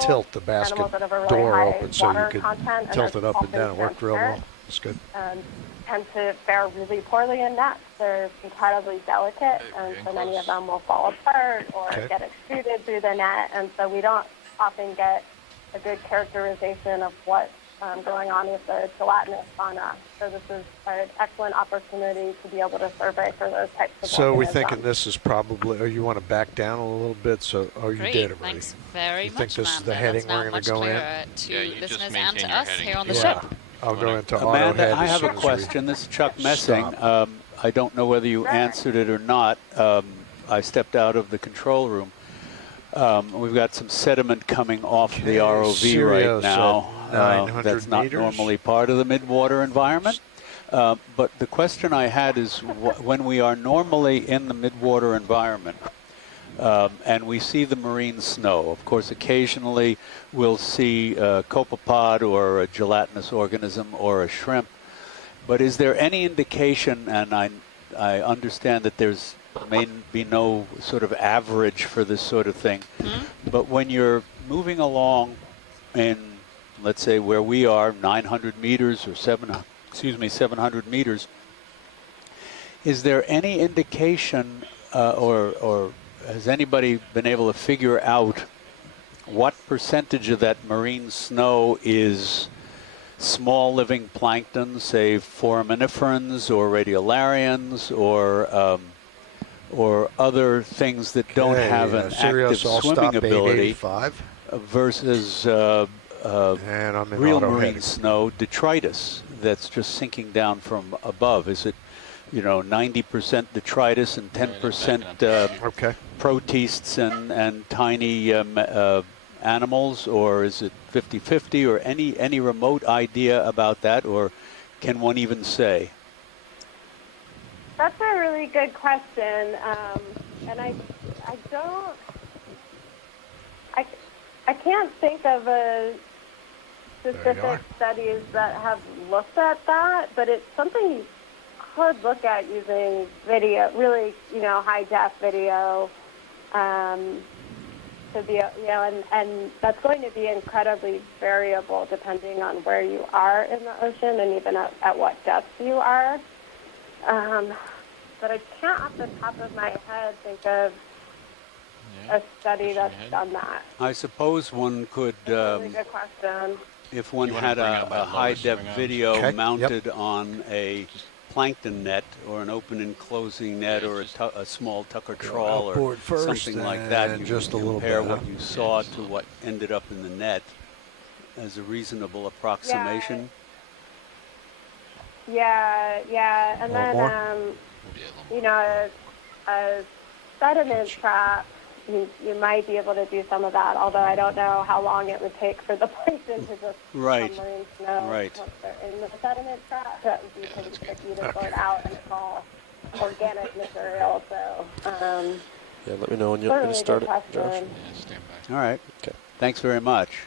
tilt the basket animals that have a really door high open so you water could content tilt and it are up and down. It often worked real well. transparent, That's good. tend to fare really poorly in nets. They're incredibly delicate, and so many of them will fall apart or get extruded through the net, and so we don't often get a good characterization of what's going on with the gelatinous fauna. So this is an excellent opportunity to be able to survey for those types of So we're organisms. thinking this is probably, you want to back down a little bit? So, you Great. did already. Thanks very you much, think this is the Amanda. heading That's now we're going much to go in? clearer to listeners and to us here on the yeah. ship. I'll go into auto Amanda, head I as have soon a as question. This is Chuck Messing. I don't know whether you answered it or not. I stepped out of the control room. We've got some sediment coming off the ROV right now. That's not meters. normally part of the midwater environment. But the question I had is, when we are normally in the midwater environment, and we see the marine snow, of course, occasionally we'll see a copepod or a gelatinous organism or a shrimp. But is there any indication, and I understand that there's may be no sort of average for this sort of thing, but when you're moving along in, let's say where we are, 900 meters or 700 meters, is there any indication or has anybody been able to figure out what percentage of that marine snow is small living plankton, say foraminiferans or radiolarians or other things that don't have an active swimming ability versus real marine snow, detritus, that's just sinking down from above? Is it, 90% detritus and 10% protists and tiny animals, or is it 50-50, or any remote idea about that, or can one even say? That's a really good question, and I can't think of a specific studies that have looked at that, but it's something you could look at using video, really, high def video, to be, and that's going to be incredibly variable depending on where you are in the ocean and even at what depth you are. But I can't off the top of my head think of a study that's done that. I suppose one could, That's a really good question. If one had a high-def video mounted on a plankton net or an open and closing net or a small tucker trawl or something like that, you just compare what you saw to what ended up in the net as a reasonable approximation. Yeah, and then a sediment trap, you might be able to do some of that, although I don't know how long it would take for the plankton to just marine snow once they're in the sediment trap. That would be pretty tricky to sort out, and it's all organic material, so... yeah, let me know when you're going to start it, Josh. All right. Okay. Thanks very much.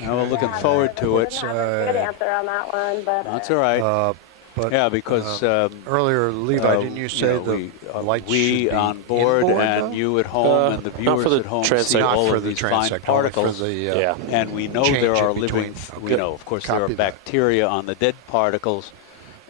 We're looking forward to it. Good answer on that one, but... That's all right. But because earlier, Levi, didn't you say the lights we on board and you at home and the viewers at home see all of these fine particles, and we know there are living, of course, there are bacteria on the dead particles,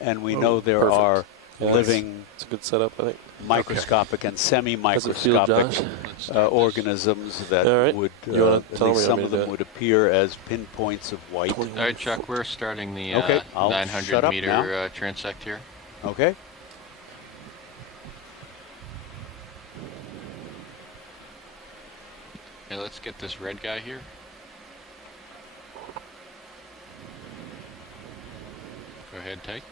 and we know there are living, it's a good setup, I think, microscopic and semi-microscopic organisms that would, at least some of them would appear as pinpoints of white. All right, Chuck, we're starting the 900-meter transect here. Okay. Okay, let's get this red guy here. Go ahead, take.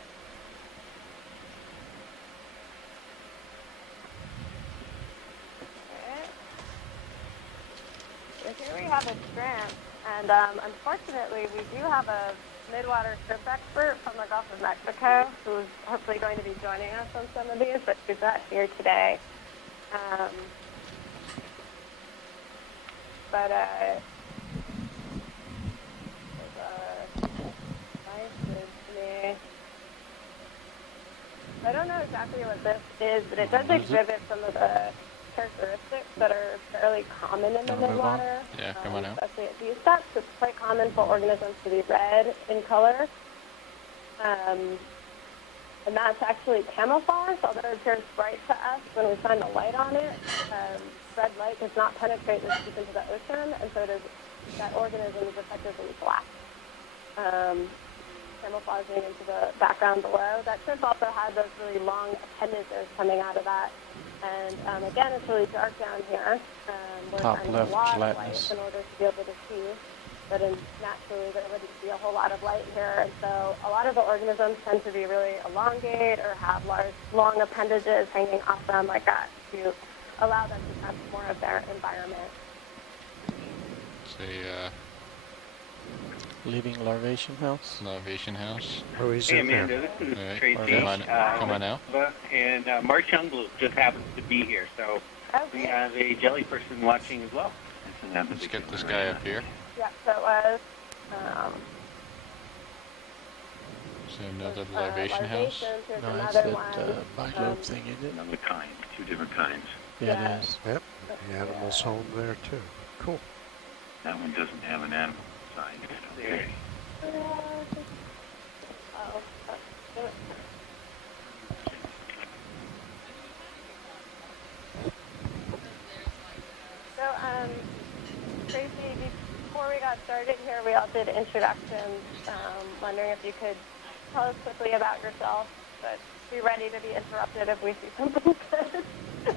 Here we have a shrimp, and unfortunately we do have a midwater shrimp expert from the Gulf of Mexico who's hopefully going to be joining us on some of these, but she's not here today. I don't know exactly what this is, but it does exhibit some of the characteristics that are fairly common in the midwater. Yeah, come on out. Especially at these depths, it's quite common for organisms to be red in color. And that's actually camouflage, although it appears bright to us when we shine the light on it. Red light does not penetrate this deep into the ocean, and so that organism is effectively black, camouflaging into the background below. That shrimp also had those really long appendages coming out of that. And again, it's really dark down here. We're Top shining left, a lot gelatinous. of light in order to be able to see. But naturally, there wouldn't be a whole lot of light here. And so a lot of the organisms tend to be really elongate or have long appendages hanging off them like that to allow them to touch more of their environment. It's a Living larvation house. larvation house. Oh, he's Hey in there. Amanda, this is All right. Tracy. Come on out. And Mark Youngblood just happens to be here, so we Okay. have a jelly person watching as well. Let's get this guy up here. Yeah, so it was So another larvation house. larvations. Here's No, it's another that one. bilobe thing, isn't it? Another kind, two different kinds. Yeah, Yeah. it is. Yep. The animal's home there too. Cool. That one doesn't have an animal sign. Okay. Oh, that's good. So, Tracy, before we got started here, we all did introductions. Wondering if you could tell us quickly about yourself, but be ready to be interrupted if we see something good.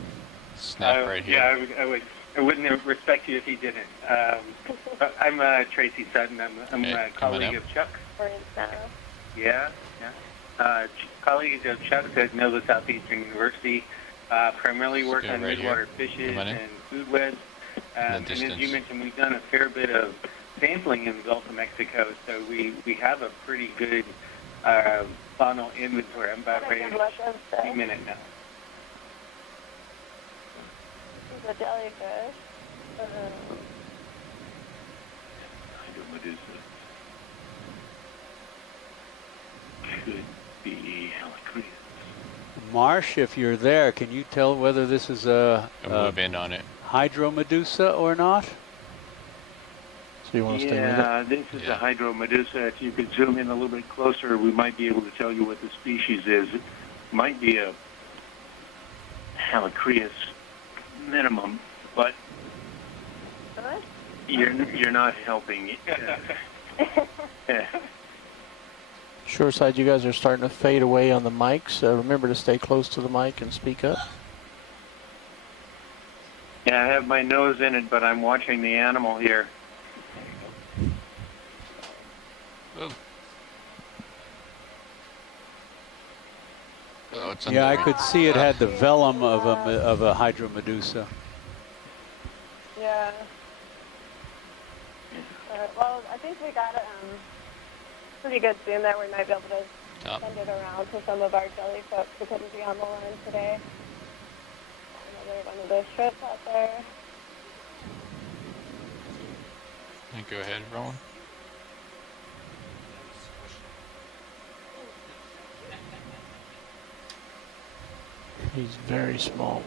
Snap right here. Yeah, I wouldn't respect you if you didn't. I'm Tracy Sutton. I'm Okay, a come on colleague up. of Chuck. Or in Santa. Yeah. Colleague of Chuck at Nova Southeastern University. Primarily work Let's go on right here. midwater fishes Come on in. and food webs. And as distance. you mentioned, we've done a fair bit of sampling in the Gulf of Mexico, so we have a pretty good faunal inventory. I'm about ready to stream it now. He's a jellyfish. Medusa. Could be Helichrys. Marsh, if you're there, can you tell whether this is a Move in on it. hydromedusa or not? So you want to stay with it? Yeah, this is Yeah. a hydromedusa. If you could zoom in a little bit closer, we might be able to tell you what the species is. It might be a Helichrys minimum, but you're not helping. Shoreside, you guys are starting to fade away on the mics. Remember to stay close to the mic and speak up. Yeah, I have my nose in it, but I'm watching the animal here. Oh. Oh, it's Yeah, I under- could see it had the vellum of a hydromedusa. Yeah. Well, I think we got a pretty good zoom there. We might be able to Top. send it around to some of our jelly folks who couldn't be on the line today. Another one of those strips out there. Go ahead, Rowan. He's very small.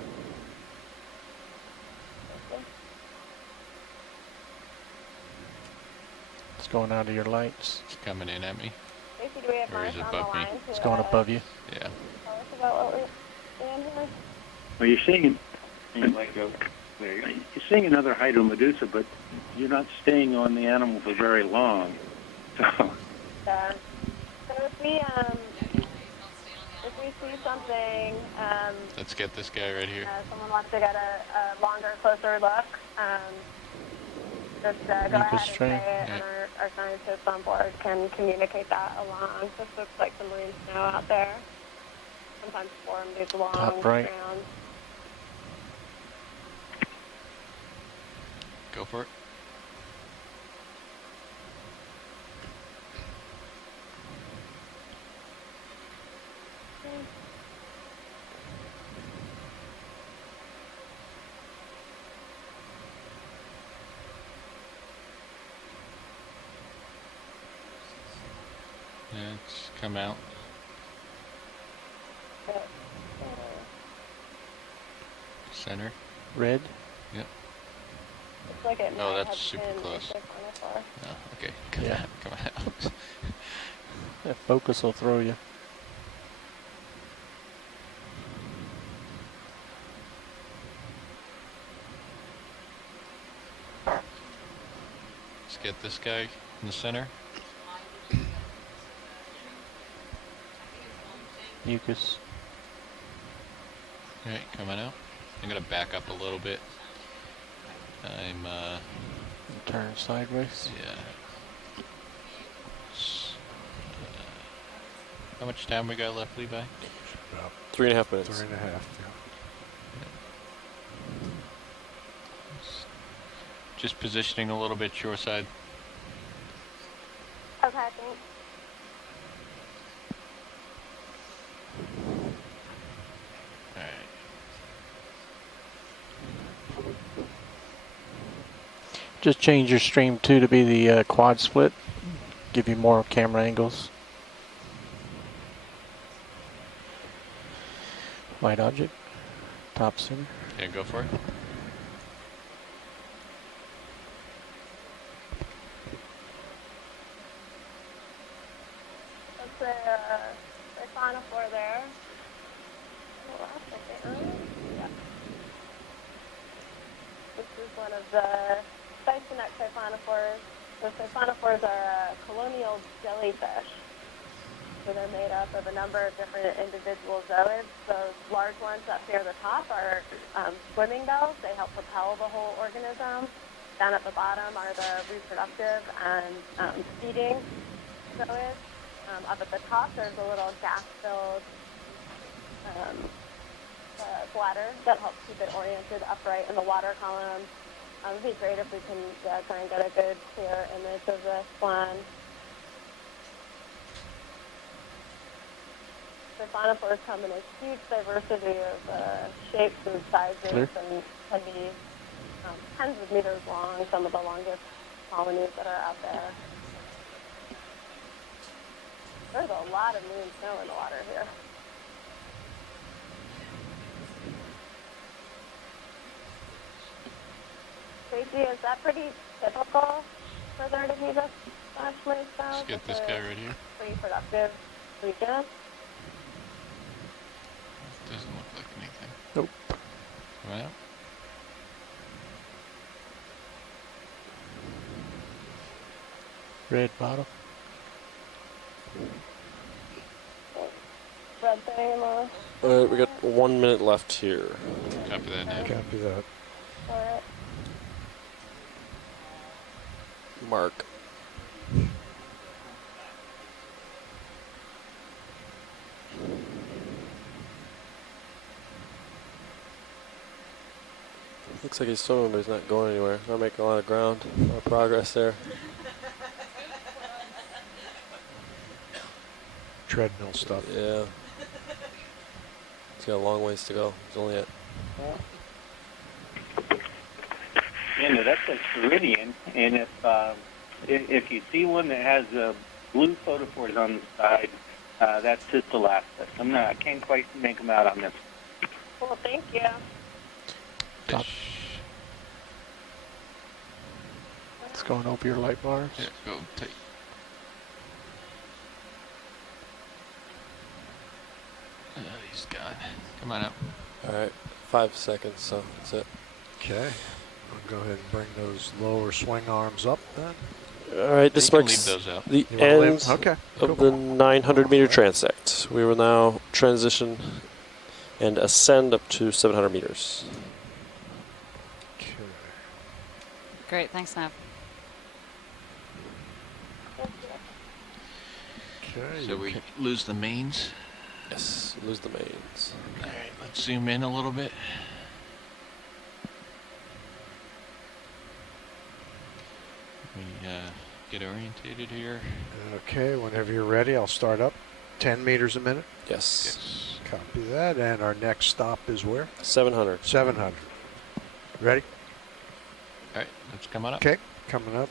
It's going out of your lights. It's coming in at me. Tracy, do we have Or Mark is it on the above me? line to It's going above you. Yeah. tell us about what we're doing here? Well, you're seeing you're seeing another hydromedusa, but you're not staying on the animal for very long. So Yeah. So if we see something, Let's get this guy right here. someone wants to get a longer, closer look, just go ahead and say strain. it, and our scientists on board can communicate that along. This looks like some marine snow out there. Sometimes form these long Top right. strands. Go for it. Yeah, it's come out. Center. Red. Yep. Looks like it Oh, might that's have super been close. a Siphonophore. Oh, okay. Come Yeah. on, come on. That focus will throw you. Let's get this guy in the center. Mucus. All right, coming out. I'm gonna back up a little bit. I'm Turn sideways. yeah. How much time we got left, Levi? About 3.5 minutes. 3.5. Yeah. Just positioning a little bit shore side. Okay, thanks. All right. Just change your stream 2 to be the quad split. Give you more camera angles. White object. Top center. Yeah, go for it. That's a Siphonophore there. Yeah. This is one of the Siphonex Siphonophores. The Siphonophores are a colonial jellyfish. So they're made up of a number of different individual zooids. Those large ones up here at the top are swimming bells. They help propel the whole organism. Down at the bottom are the reproductive and feeding zooids. Up at the top, there's a little gas-filled bladder that helps keep it oriented upright in the water column. It would be great if we can try and get a good, clear image of this one. Siphonophores come in a huge diversity of shapes and sizes and can be tens of meters long, some of the longest colonies that are out there. There's a lot of moon snow in the water here. Tracy, is that pretty typical for there to be this much moon snow? Let's get this guy right here. Pretty productive region. Doesn't look like anything. Nope. Come out. Red bottom. Red thing, We got 1 minute left here. Copy that now. Copy that. Alright. Mark. Looks like he's swimming, but he's not going anywhere. Not making a lot of ground. A lot of progress there. Treadmill stuff. Yeah. He's got a long ways to go. He's only at... Yeah, that's a Ceridian, and if you see one that has blue photophores on the side, that's Cystolastus. I can't quite make them out on this. Well, thank you. Fish. It's going over your light bars. Yeah, go tight. He's gone. Come on up. Alright, 5 seconds, so that's it. Okay. I'll go ahead and bring those lower swing arms up then. Alright, this You can marks leave those out. the You wanna leave- end okay, of cool. the 900 meter transect. We will now transition and ascend up to 700 meters. Okay. Great, thanks, Nav. Okay. So we lose the mains. Yes, lose the mains. All right, let's zoom in a little bit. We get orientated here. Okay, whenever you're ready, I'll start up. 10 meters a minute. Yes. Yes. Copy that. And our next stop is where? 700. 700. Ready? All right, let's come on up. Okay, coming up.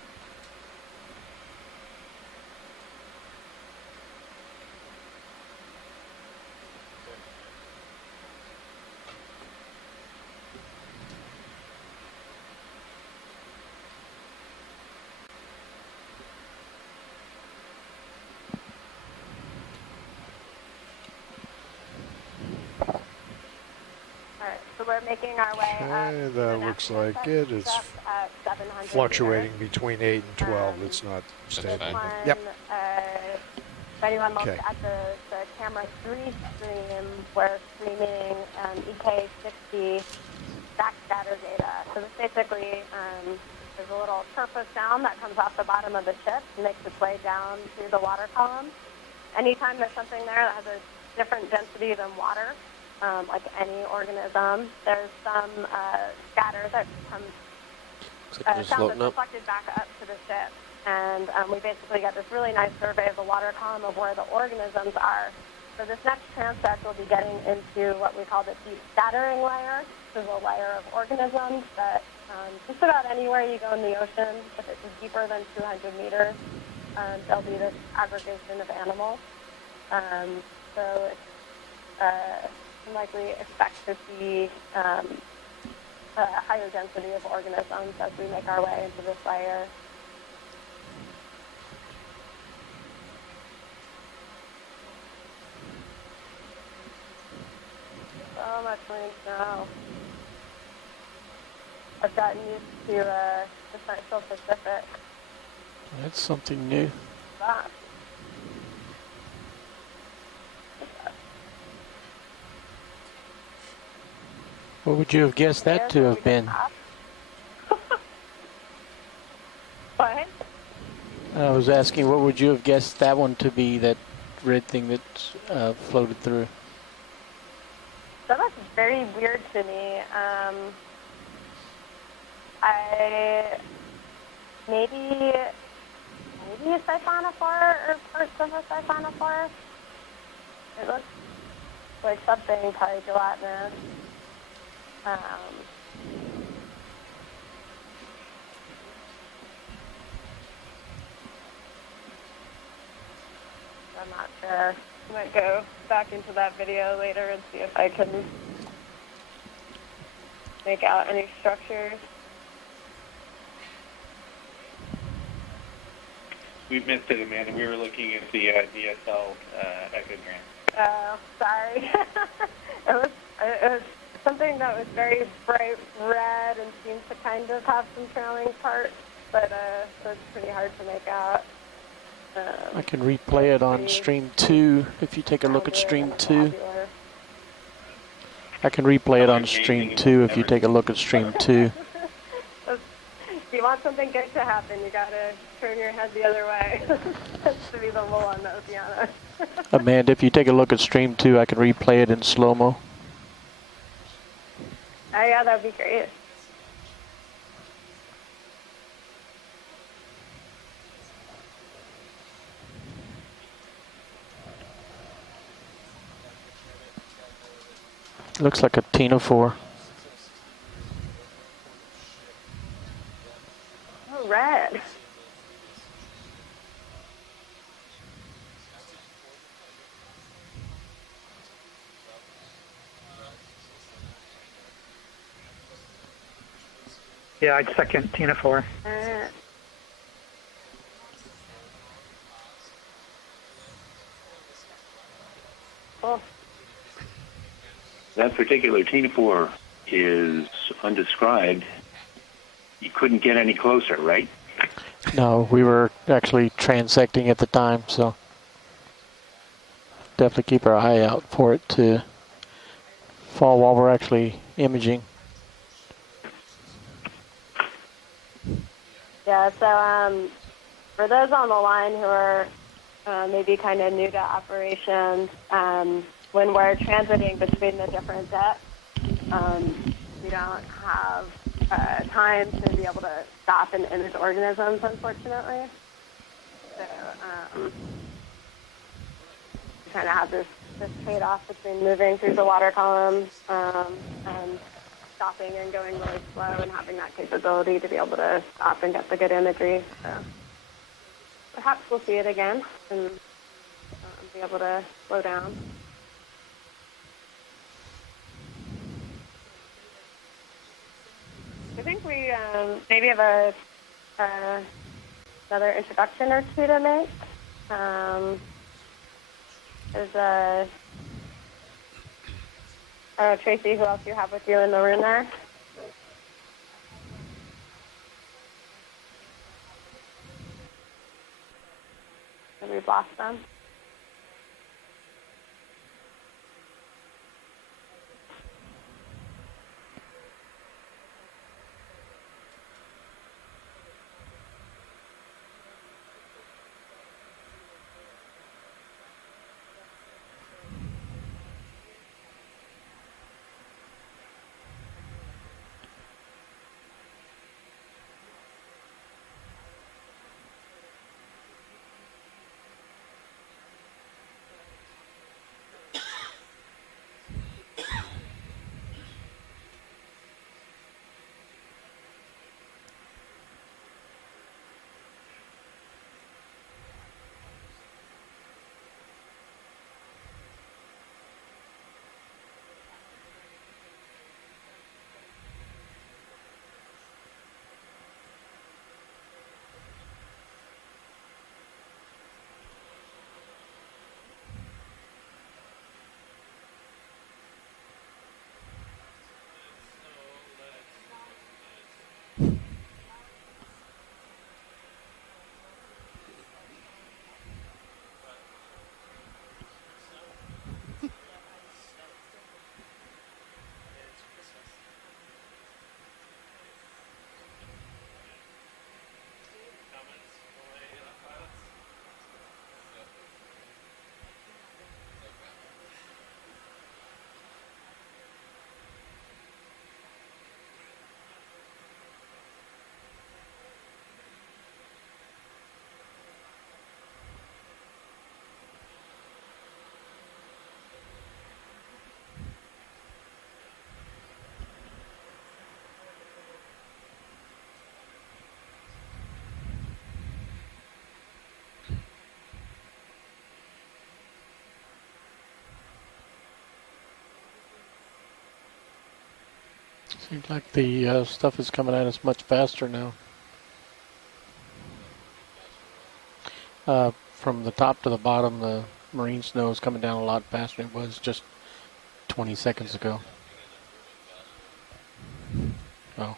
we're making our way up. Okay, that looks like it. It's at 700 fluctuating meters. between 8 and 12. It's not stable. fine. Yep. If anyone looks Okay. at the camera 3 stream, we're streaming EK60 backscatter data. So this basically, there's a little turf sound that comes off the bottom of the ship and makes its way down through the water column. Anytime there's something there that has a different density than water, like any organism, there's some scatter that comes, Looks like it's sound floating that's up. reflected back up to the ship. And we basically get this really nice survey of the water column of where the organisms are. So this next transect will be getting into what we call the deep scattering layer. This is a layer of organisms that just about anywhere you go in the ocean, if it's deeper than 200 meters, there'll be this aggregation of animals. So it's likely expect to see a higher density of organisms as we make our way into this layer. So much marine snow. I've gotten used to the Central Pacific. That's something new. That. What would you have guessed that to have been? What? I was asking, what would you have guessed that one to be, that red thing that floated through? So that's very weird to me. Maybe a siphonophore or parts of a siphonophore. It looks like something probably gelatinous. I'm not sure. I might go back into that video later and see if I can make out any structures. We missed it, Amanda. We were looking at the DSL echogram. Oh, sorry. it was something that was very bright red and seemed to kind of have some trailing parts, but so it's pretty hard to make out. I can replay it on stream 2 if you take a look at stream 2. I can replay it on stream 2 if you take a look at stream 2. If you want something good to happen, you gotta turn your head the other way. It's to be the lull on the Okeanos. Amanda, if you take a look at stream 2, I can replay it in slow-mo. Oh yeah, that'd be great. Looks like a ctenophore. Oh, red. Yeah, I'd second Tina 4. Cool. That particular ctenophore is undescribed. You couldn't get any closer, right? No, we were actually transecting at the time, so definitely keep our eye out for it to fall while we're actually imaging. Yeah, so for those on the line who are maybe kind of new to operations, when we're transiting between the different depths, we don't have time to be able to stop and image organisms, unfortunately. So we kind of have this trade-off between moving through the water columns and stopping and going really slow and having that capability to be able to stop and get the good imagery. So perhaps we'll see it again and be able to slow down. I think we maybe have another introduction or two to make. There's Tracy, who else do you have with you in the room there? Have we lost them? Seems like the stuff is coming at us much faster now. From the top to the bottom, the marine snow is coming down a lot faster than it was just 20 seconds ago. Oh.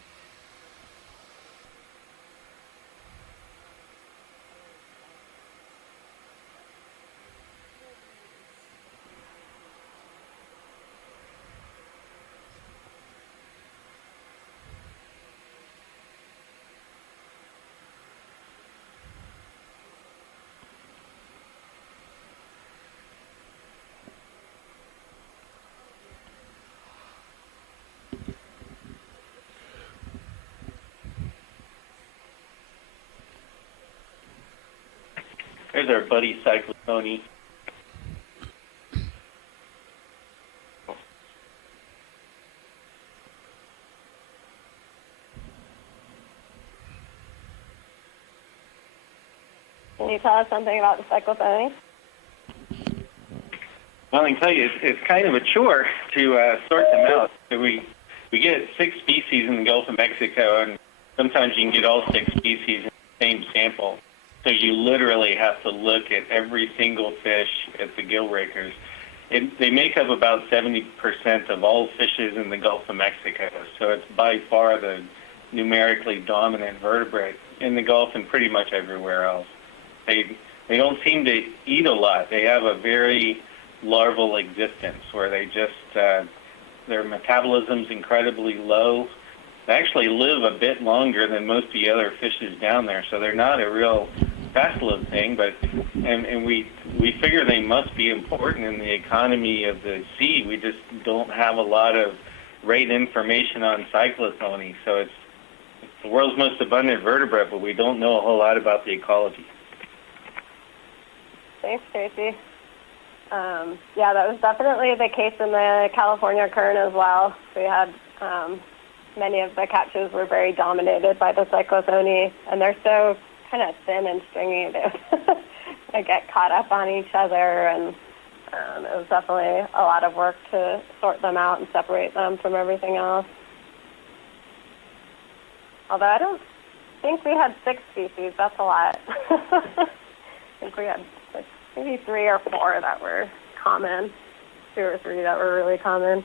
There's our buddy Cyclone. Can you tell us something about the cyclone? Well, I can tell you, it's kind of a chore to sort them out. So we get 6 species in the Gulf of Mexico, and sometimes you can get all 6 species in the same sample. So you literally have to look at every single fish at the gill rakers. They make up about 70% of all fishes in the Gulf of Mexico. So it's by far the numerically dominant vertebrate in the Gulf and pretty much everywhere else. They don't seem to eat a lot. They have a very larval existence where they just, their metabolism's incredibly low. They actually live a bit longer than most of the other fishes down there, so they're not a real fast-lived thing, but and we figure they must be important in the economy of the sea. We just don't have a lot of great information on cyclothony, so it's the world's most abundant vertebrate, but we don't know a whole lot about the ecology. Thanks, Tracy. Yeah, that was definitely the case in the California current as well. We had many of the catches were very dominated by the cyclothony, and they're so kind of thin and stringy. They get caught up on each other, and it was definitely a lot of work to sort them out and separate them from everything else. Although I don't think we had 6 species. That's a lot. I think we had maybe 3 or 4 that were common, 2 or 3 that were really common.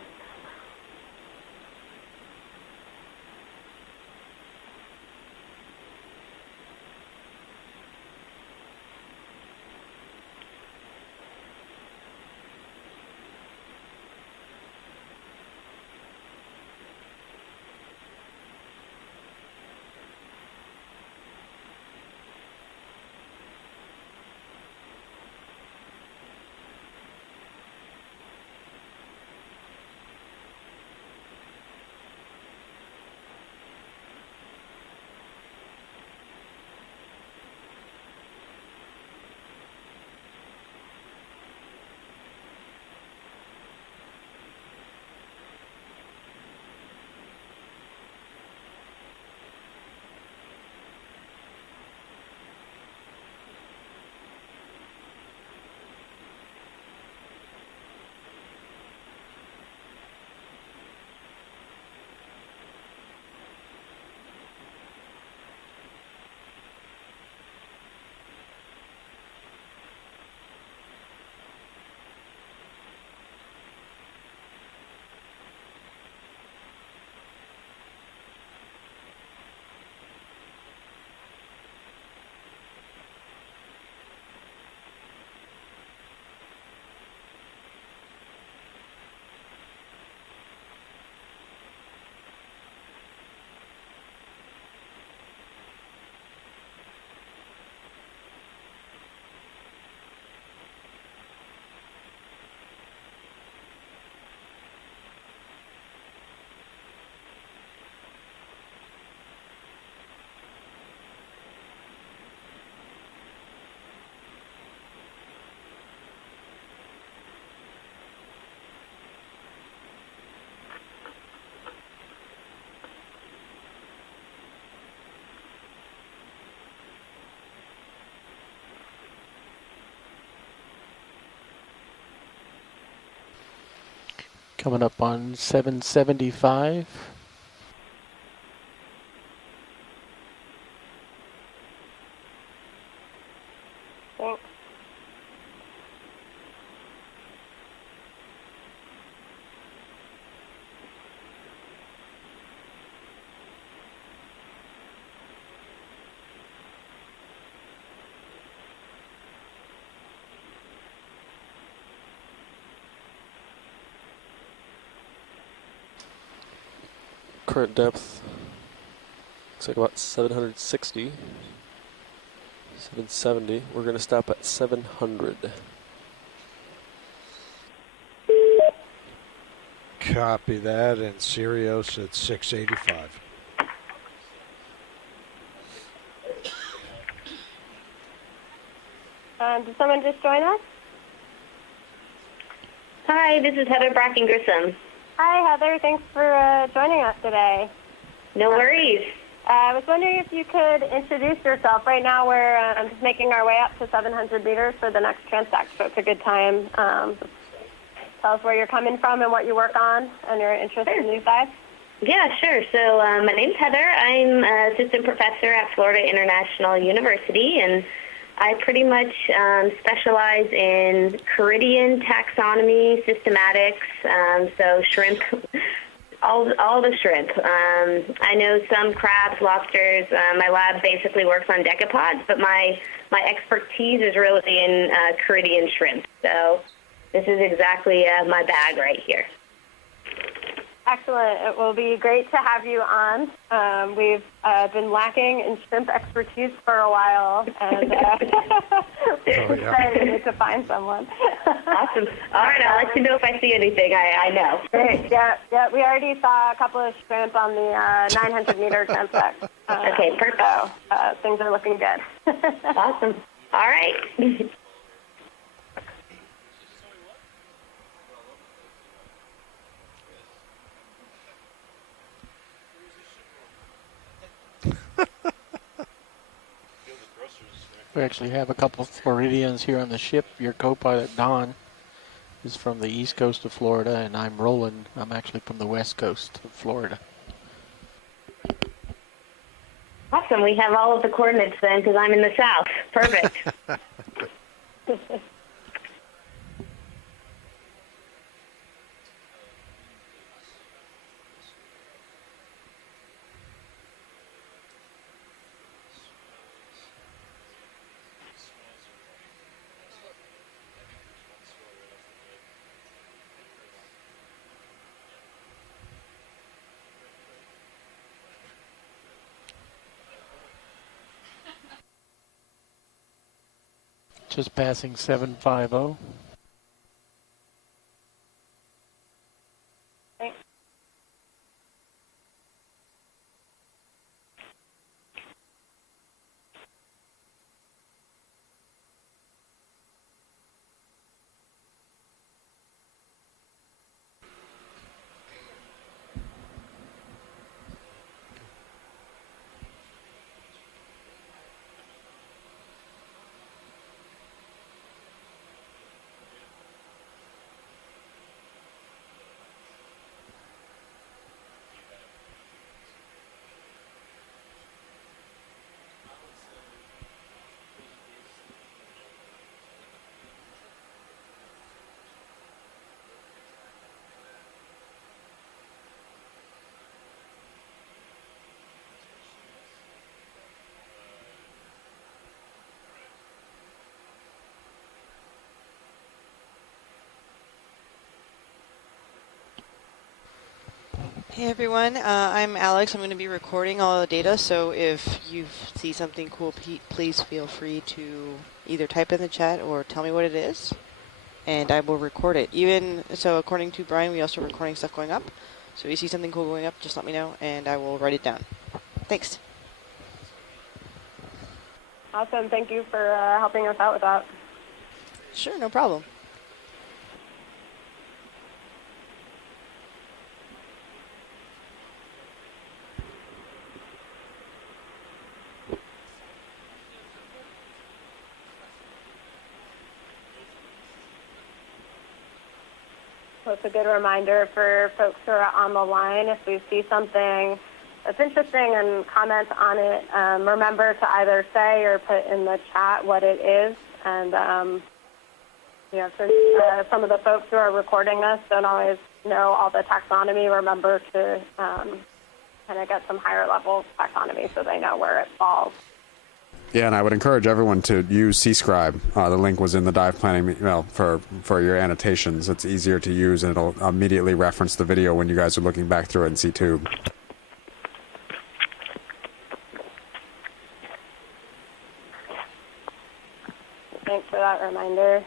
Coming up on 775. Thanks. Current depth looks like about 760. 770. We're going to stop at 700. Copy that, and Sirius at 685. Did someone just join us? Hi, this is Heather Bracken Grissom. Hi, Heather. Thanks for joining us today. No worries. I was wondering if you could introduce yourself. Right now we're just making our way up to 700 meters for the next transect, so it's a good time. Tell us where you're coming from and what you work on and your interest in new size. Yeah, sure. So my name's Heather. I'm an assistant professor at Florida International University, and I pretty much specialize in Caridian taxonomy, systematics, so shrimp, all the shrimp. I know some crabs, lobsters. My lab basically works on decapods, but my expertise is really in Caridian shrimp. So this is exactly my bag right here. Excellent. It will be great to have you on. We've been lacking in shrimp expertise for a while, and excited to find someone. Awesome. All right, I'll let you know if I see anything. I know. Great. Yeah. We already saw a couple of shrimp on the 900-meter transect. Okay, perfect. So things are looking good. Awesome. All right. We actually have a couple of Floridians here on the ship. Your co-pilot, Don, is from the east coast of Florida, and I'm Roland. I'm actually from the west coast of Florida. Awesome. We have all of the coordinates then because I'm in the south. Perfect. Just passing 750. Hey everyone, I'm Alex. I'm going to be recording all the data, so if you see something cool, please feel free to either type in the chat or tell me what it is, and I will record it. Even so, according to Brian, we also recording stuff going up, so if you see something cool going up, just let me know, and I will write it down. Thanks. Awesome. Thank you for helping us out with that. Sure, no problem. So it's a good reminder for folks who are on the line. If we see something that's interesting and comment on it, remember to either say or put in the chat what it is. And, since some of the folks who are recording this don't always know all the taxonomy, remember to kind of get some higher level taxonomy so they know where it falls. Yeah, and I would encourage everyone to use Cscribe. The link was in the dive planning email for your annotations. It's easier to use, and it'll immediately reference the video when you guys are looking back through it in CTube. Thanks for that reminder.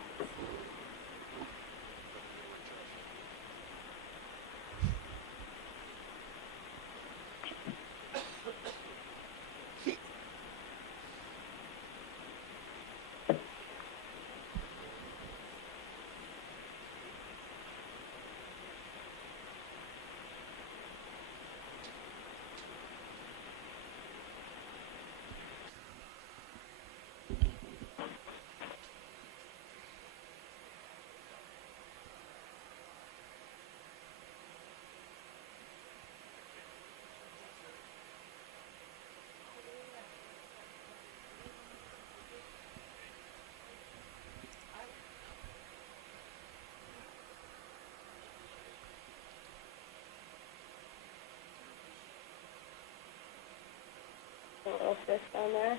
A little fish down there.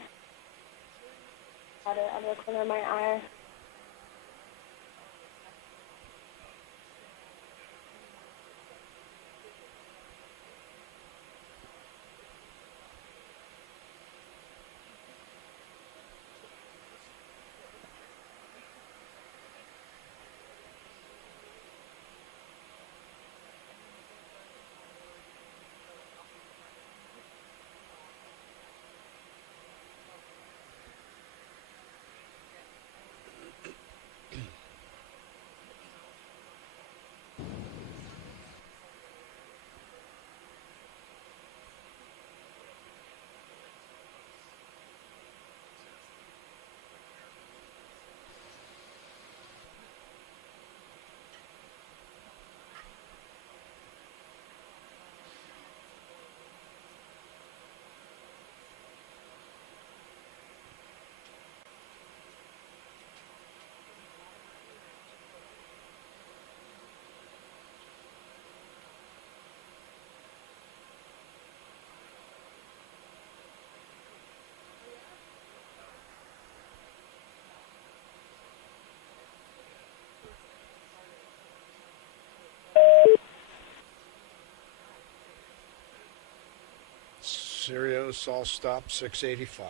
Got it out of the corner of my eye. Sirius all stop 685.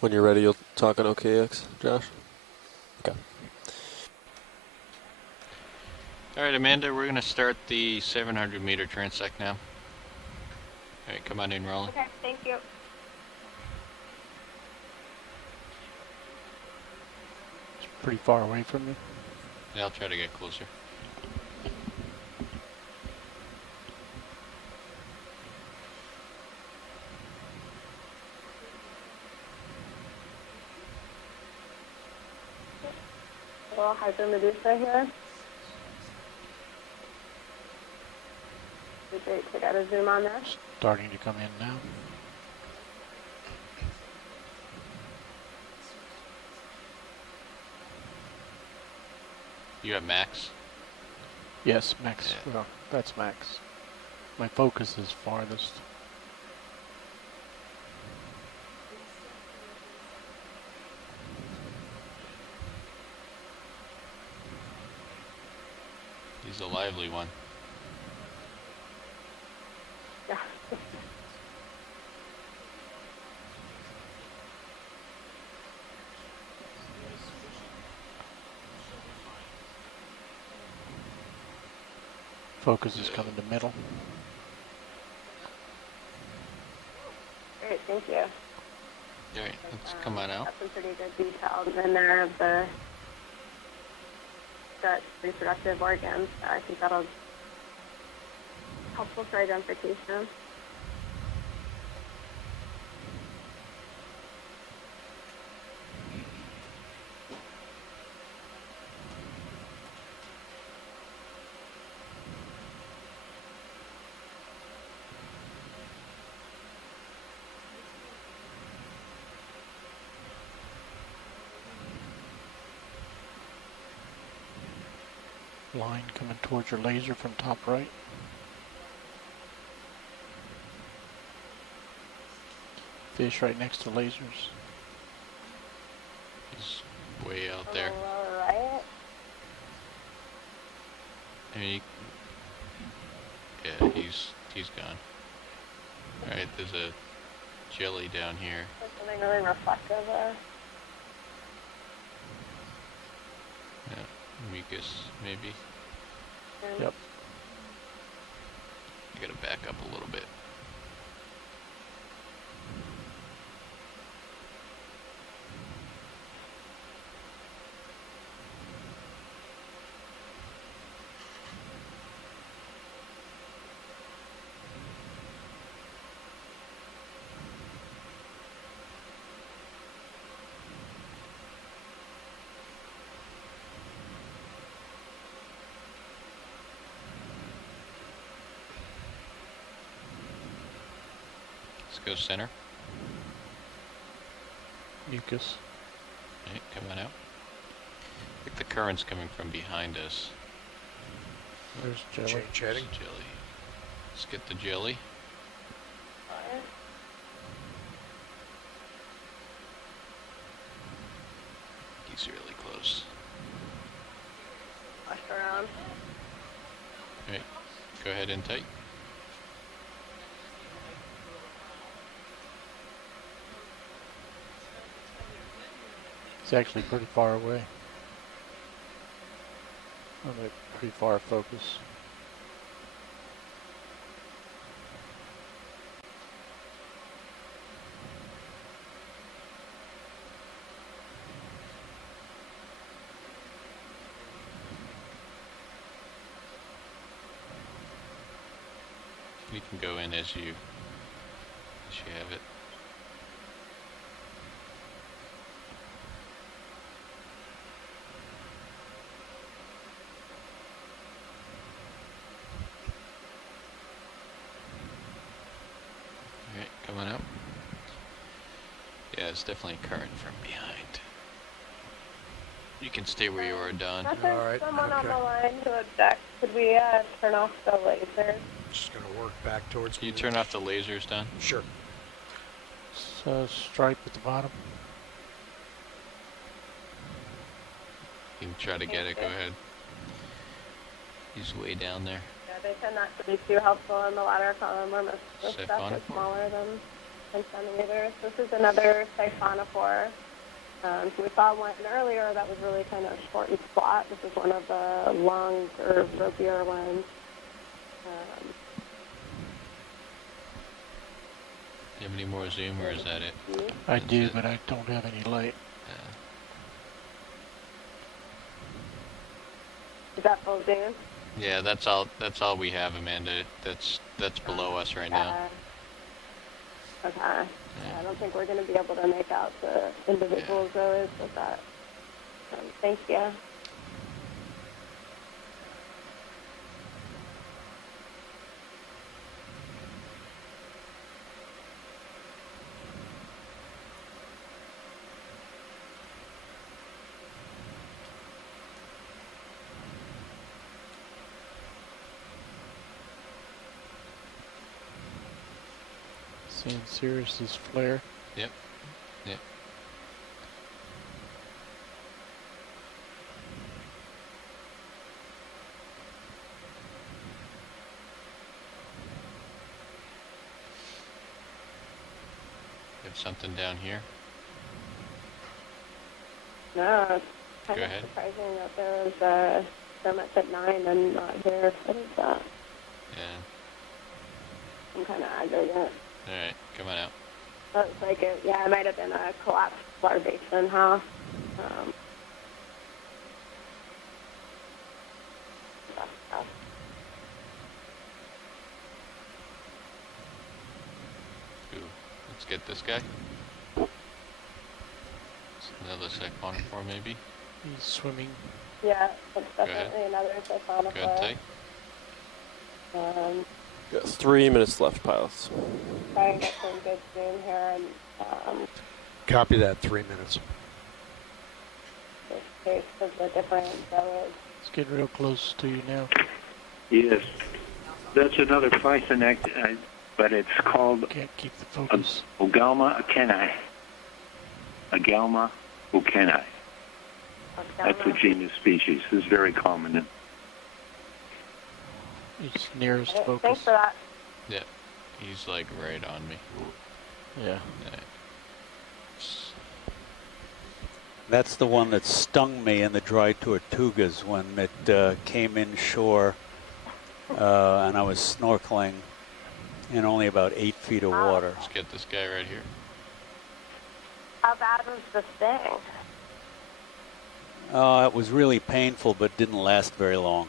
When you're ready, you'll talk on OKX, Josh? Okay. All right, Amanda, we're going to start the 700 meter transect now. All right, come on in, Roland. Okay, thank you. It's pretty far away from me. Yeah, I'll try to get closer. A little Hypermedusa here. It'd be great to get a zoom on this. Starting to come in now. You have max? Yes, max. Yeah. Well, that's max. My focus is farthest. He's a lively one. Yeah. Focus is coming to middle. Great, thank you. All right, let's come on out. Got some pretty good details in there of the gut reproductive organs. So I think that'll be helpful for identification. Line coming towards your laser from top right. Fish right next to lasers. He's way out there. Lower right. I mean, yeah, he's gone. All right, there's a jelly down here. There's something really reflective there. Yeah, mucus maybe. Yep. I gotta back up a little bit. Let's go center. Mucus. Right, coming out. I think the current's coming from behind us. There's jelly. Change heading. Jelly. Let's get the jelly. He's really close. Flush around. Right, go ahead and tight. It's actually pretty far away. On a pretty far focus. You can go in as you have it. Alright, coming out. Yeah, it's definitely a current from behind. You can stay where you are, Don. Not there's someone on the line who objects. Could we turn off the lasers? Just going to work back towards. Can you turn off the lasers, Don? Sure. So stripe at the bottom. You can try to get it, go ahead. He's way down there. Yeah, they tend not to be too helpful in the latter column where most of the stuff is Siphonophore. smaller than 10 centimeters. This is another siphonophore. So we saw one earlier that was really kind of short and flat. This is one of the longer, ropier ones. Do you have any more zoom, or is that it? I do, but I don't have any light. Is that full zoom? Yeah, that's all we have, Amanda. That's below us right now. Okay. Yeah, I don't think we're going to be able to make out the individual zoas with that. Thank you. Seeing Sirius's flare. Yep. Yep. Have something down here. No, it's kind Go of ahead. surprising that there was so much at 9 and not here. What is that? Yeah. Some kind of aggregate. Alright, come on out. Looks like it. Yeah, it might have been a collapsed larvation, huh? Ooh, let's get this guy. It's another siphonophore, maybe. He's swimming. Yeah, it's Go ahead. definitely another siphonophore. Go ahead, Ty. Got 3 minutes left, pilots. Try and get some good zoom here and Copy that. 3 minutes. this case of the different zoas. It's getting real close to you now. Yes. That's another python act, but it's called Can't keep the focus. Ogalma akeni. Agalma ukeni. That's a genus species. It's very common. It's nearest Thanks focus. for that. Yep. He's like right on me. Yeah. That's the one that stung me in the dry Tortugas when it came inshore, and I was snorkeling in only about 8 feet of water. Let's get this guy right here. How bad was the sting? It was really painful, but didn't last very long.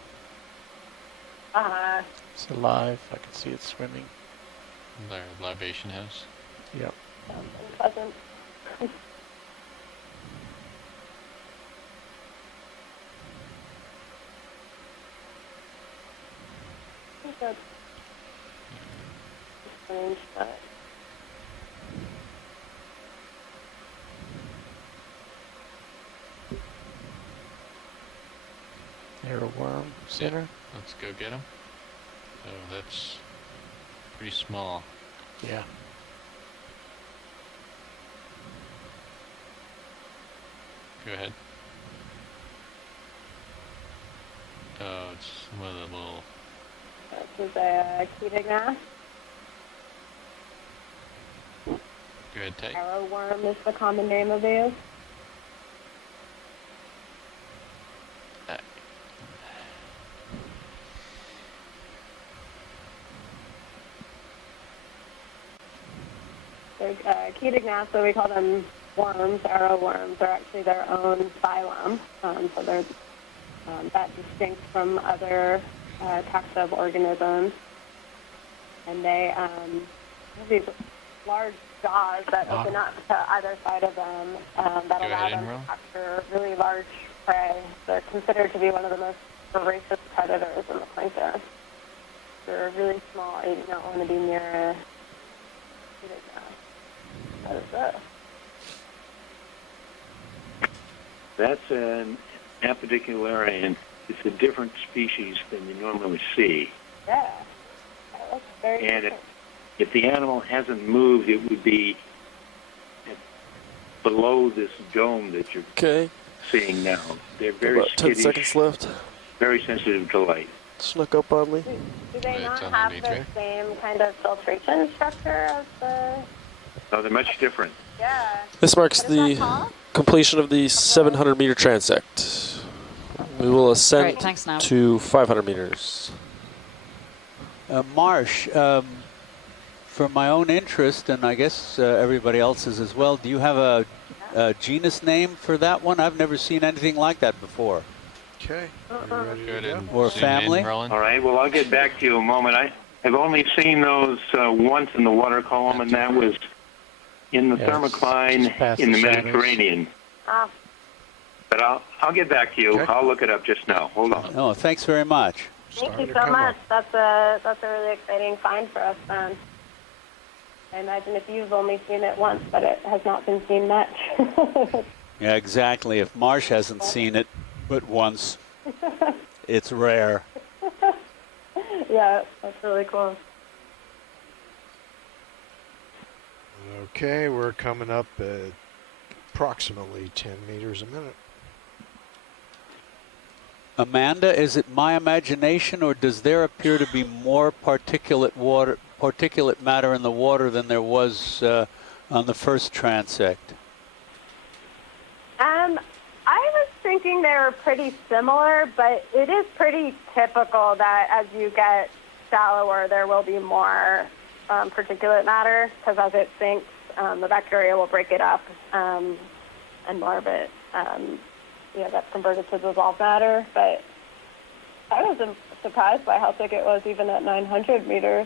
It's alive. I can see it swimming. Their libation house. Yep. Unpleasant. Good. Strange, but Arrow worm center. Let's go get him. So that's pretty small. Yeah. Go ahead. Oh, it's one of the little... this is a Ketignath. Go ahead, Tay. Arrow worm is the common name of these. They're Ketignath, so we call them worms. Arrow worms are actually their own phylum, so they're that distinct from other taxa of organisms. And they have these large jaws that open up to either side of them that allow them to capture really large prey. They're considered to be one of the most voracious predators in the plankton. They're really small. You do not want to be near a What is that? That's an appendicularian. It's a different species than you normally see. Yeah. That looks very And different. if the animal hasn't moved, it would be below this dome that you're seeing now. They're very About 10 skittish, seconds left. very sensitive to light. Snuck up on me. Do they not have the same kind of filtration structure as the... No, they're much different. Yeah. This marks What is that the called? completion of the 700-meter transect. We will ascend Great, thanks, Nav. to 500 meters. Marsh, for my own interest, and I guess everybody else's as well, do you have a genus name for that one? I've never seen anything like that before. Okay. Or a family? All right, well, I'll get back to you in a moment. I've only seen those once in the water column, and that was in the thermocline in the Mediterranean. Oh. But I'll get back to you. Okay. I'll look it up just now. Hold on. Oh, thanks very much. Thank you so much. That's a really exciting find for us then. I imagine if you've only seen it once, but it has not been seen much. Yeah, exactly. If Marsh hasn't seen it but once, it's rare. Yeah, that's really cool. Okay, we're coming up at approximately 10 meters a minute. Amanda, is it my imagination, or does there appear to be more particulate matter in the water than there was on the first transect? I was thinking they were pretty similar, but it is pretty typical that as you get shallower, there will be more particulate matter, because as it sinks, the bacteria will break it up, and more of it, that's converted to dissolved matter. But I was surprised by how thick it was even at 900 meters.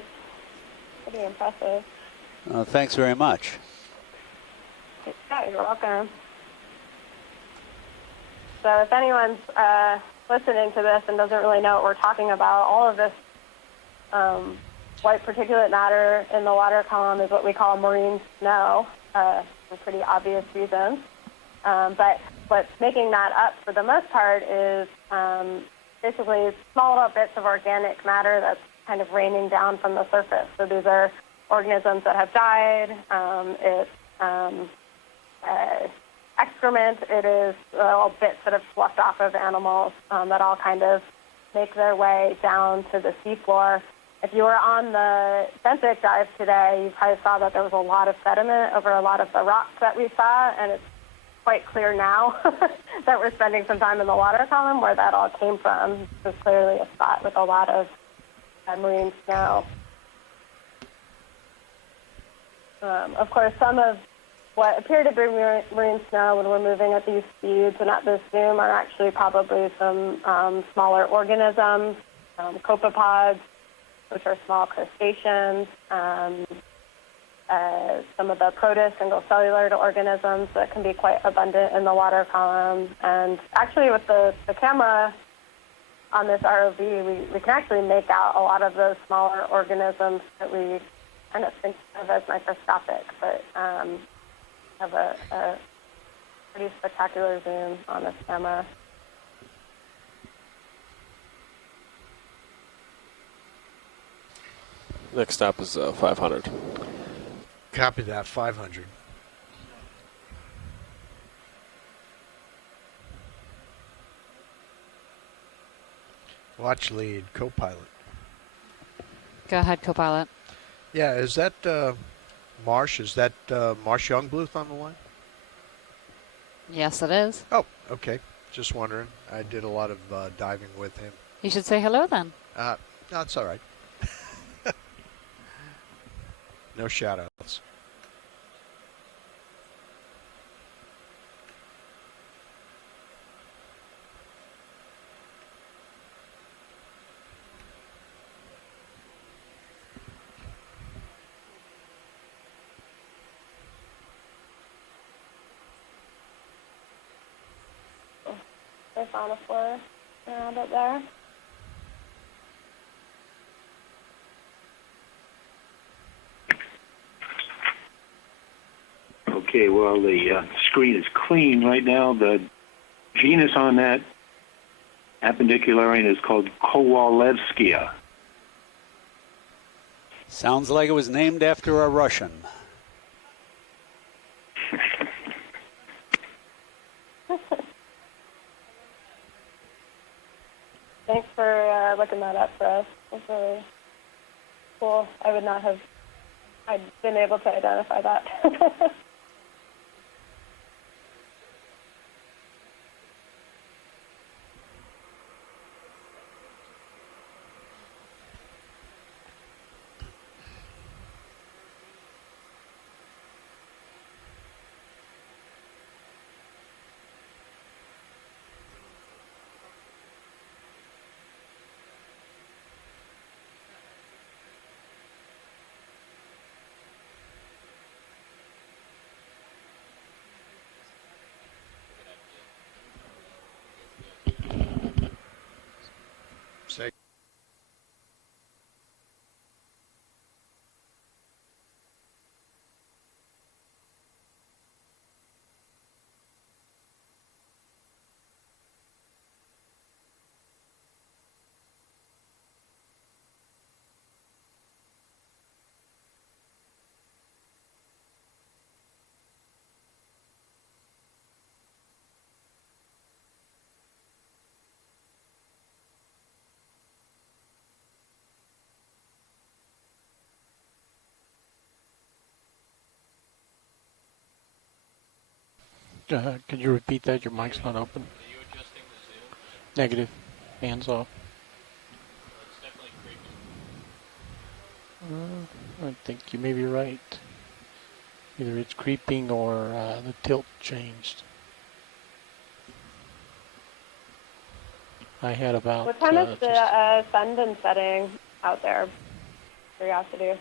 Pretty impressive. Thanks very much. Yeah, you're welcome. So if anyone's listening to this and doesn't really know what we're talking about, all of this white particulate matter in the water column is what we call marine snow, for pretty obvious reasons. But what's making that up for the most part is basically small little bits of organic matter that's kind of raining down from the surface. So these are organisms that have died. It's excrement. It is little bits that have sloughed off of animals that all kind of make their way down to the seafloor. If you were on the benthic dive today, you probably saw that there was a lot of sediment over a lot of the rocks that we saw, and it's quite clear now that we're spending some time in the water column where that all came from. This is clearly a spot with a lot of marine snow. Of course, some of what appear to be marine snow when we're moving at these speeds and at this zoom are actually probably some smaller organisms, copepods, which are small crustaceans, some of the protist single-cellular organisms that can be quite abundant in the water column. And actually with the camera on this ROV, we can actually make out a lot of those smaller organisms that we kind of think of as microscopic, but have a pretty spectacular zoom on this camera. Next stop is 500. Copy that, 500. Watch lead, co-pilot. Go ahead, co-pilot. Yeah, is that Marsh? Is that Marsh Youngbluth on the line? Yes, it is. Oh, okay. Just wondering. I did a lot of diving with him. You should say hello then. No, it's all right. No shout-outs. They found a floor around up there. Okay, well, the screen is clean right now. The genus on that appendicularian is called Kowalewskia. Sounds like it was named after a Russian. Thanks for looking that up for us. It's really cool. I would not have I'd been able to identify that. Say. Could you repeat that? Your mic's not open. Are you adjusting the zoom? Negative. Hands off. It's definitely creeping. I think you may be right. Either it's creeping or the tilt changed. I had about... What time is the ascendant setting out there? Curiosity.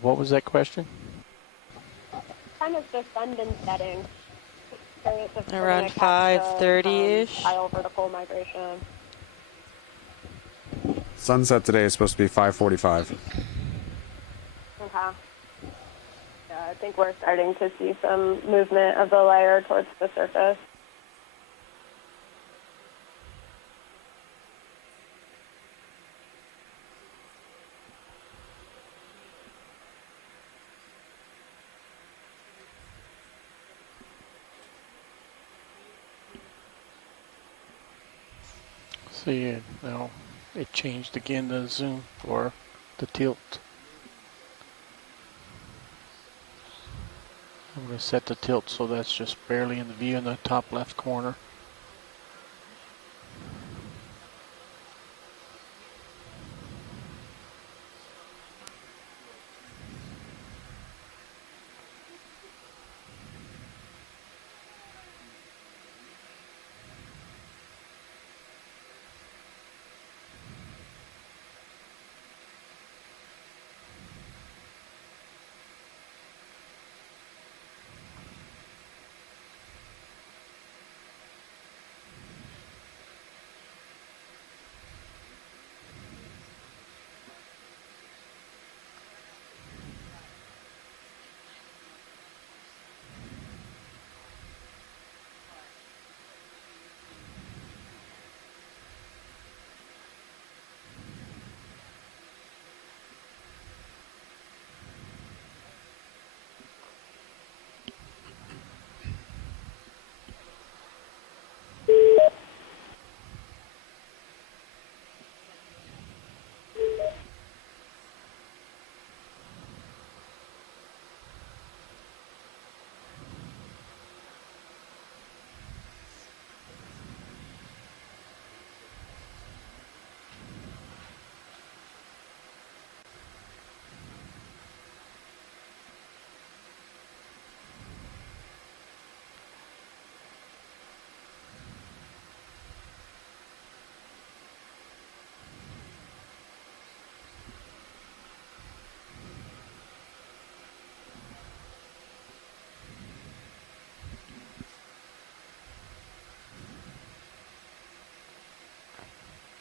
What was that question? What time is the ascendant setting? Curious if we're Around gonna catch the, 5:30-ish. tidal vertical migration. Sunset today is supposed to be 5:45. Okay. Yeah, I think we're starting to see some movement of the layer towards the surface. See, now it changed again the zoom for the tilt. I'm going to set the tilt so that's just barely in the view in the top left corner.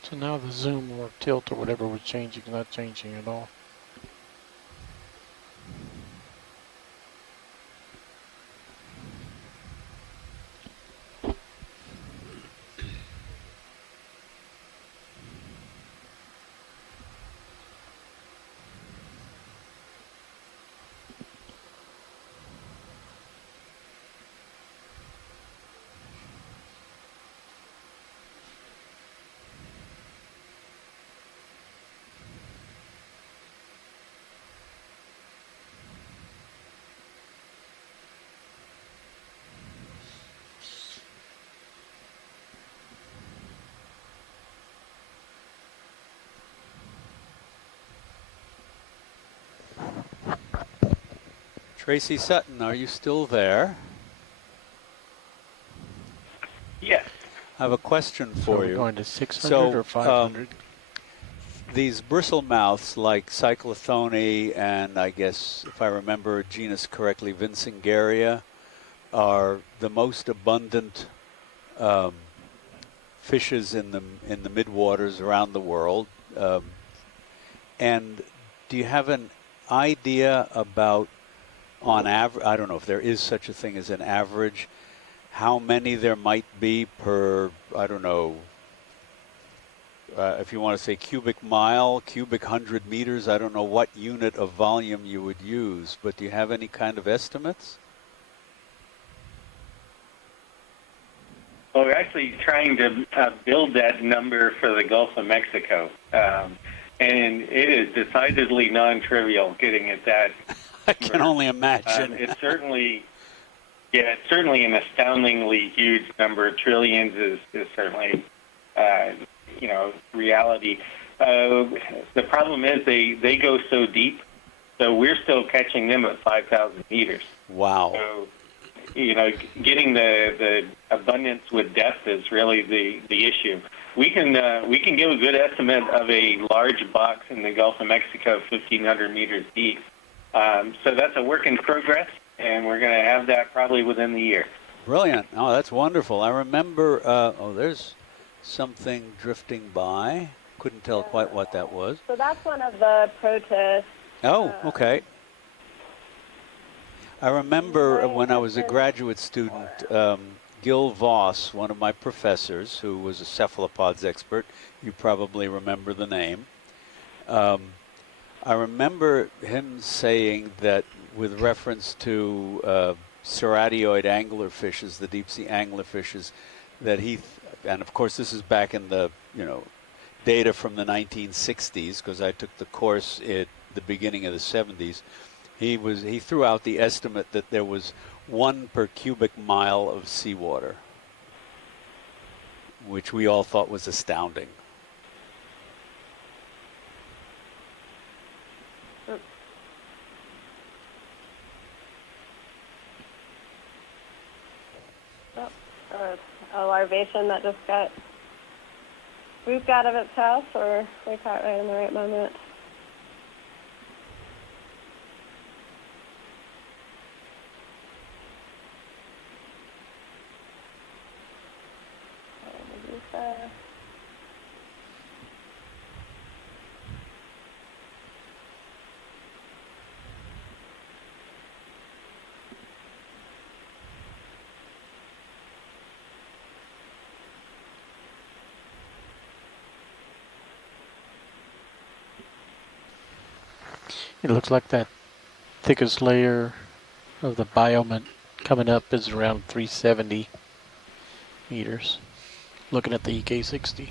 So now the zoom or tilt or whatever was changing, not changing at all. Tracy Sutton, are you still there? Yes. I have a question So for we're you. going to 600 or 500? These bristle mouths like Cyclothone and I guess, if I remember genus correctly, Vincingaria, are the most abundant fishes in the midwaters around the world. And do you have an idea about, on average, I don't know if there is such a thing as an average, how many there might be per, I don't know, if you want to say cubic mile, cubic 100 meters, I don't know what unit of volume you would use, but do you have any kind of estimates? Well, we're actually trying to build that number for the Gulf of Mexico. And it is decidedly non-trivial getting at that. I can only imagine. It's certainly an astoundingly huge number. Trillions is certainly, reality. The problem is they go so deep, so we're still catching them at 5,000 meters. Wow. So, getting the abundance with depth is really the issue. We can give a good estimate of a large box in the Gulf of Mexico, 1,500 meters deep. So that's a work in progress, and we're going to have that probably within the year. Brilliant. Oh, that's wonderful. I remember, there's something drifting by. Couldn't tell quite what that was. So that's one of the protists. Oh, okay. I remember when I was a graduate student, Gil Voss, one of my professors, who was a cephalopods expert, you probably remember the name. I remember him saying that with reference to ceratioid anglerfishes, the deep-sea anglerfishes, that and of course this is back in the, data from the 1960s, because I took the course at the beginning of the 70s. He threw out the estimate that there was 1 per cubic mile of seawater, which we all thought was astounding. A larvation that just got spooked out of its house, or we caught right in the right moment. It looks like that thickest layer of the biome coming up is around 370 meters. Looking at the EK60.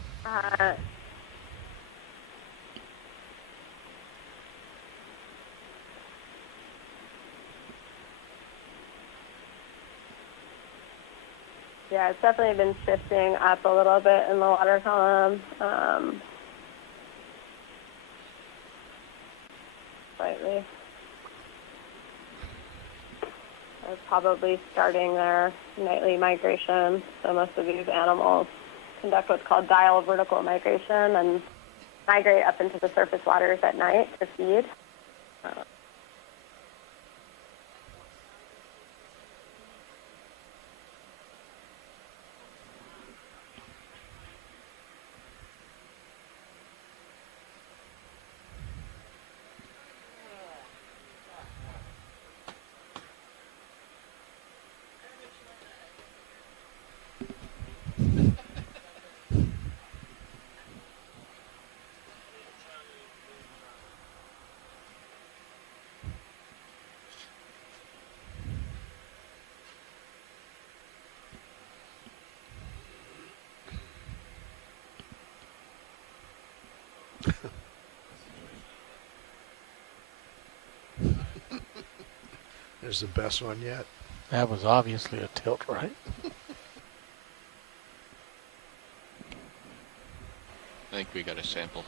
Yeah, it's definitely been shifting up a little bit in the water column. Slightly. They're probably starting their nightly migration. So most of these animals conduct what's called diel vertical migration and migrate up into the surface waters at night to feed. There's the best one yet. That was obviously a tilt, right? I think we got a sample.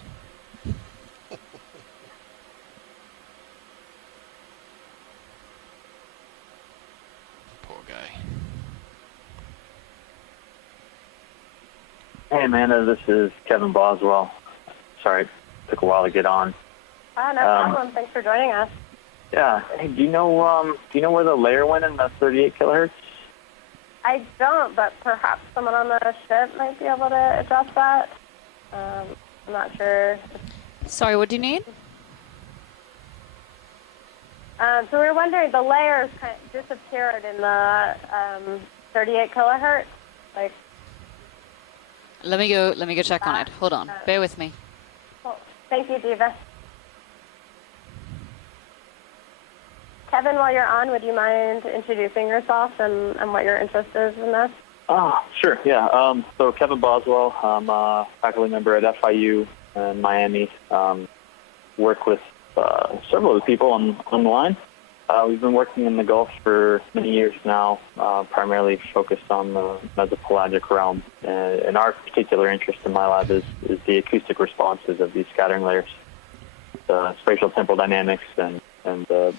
Poor guy. Hey Amanda, this is Kevin Boswell. Sorry, it took a while to get on. No problem. Thanks for joining us. Yeah. Hey, do you know where the layer went in the 38 kilohertz? I don't, but perhaps someone on the ship might be able to address that. I'm not sure. Sorry, what do you need? So we were wondering, the layers kind of disappeared in the 38 kilohertz. Like. Let me go check on it. Hold on. Bear with me. Cool. Thank you, Diva. Kevin, while you're on, would you mind introducing yourself and what your interest is in this? Sure, yeah. So Kevin Boswell, I'm a faculty member at FIU in Miami. Work with several of the people on the line. We've been working in the Gulf for many years now, primarily focused on the mesopelagic realm. And our particular interest in my lab is the acoustic responses of these scattering layers, the spatial temporal dynamics, and the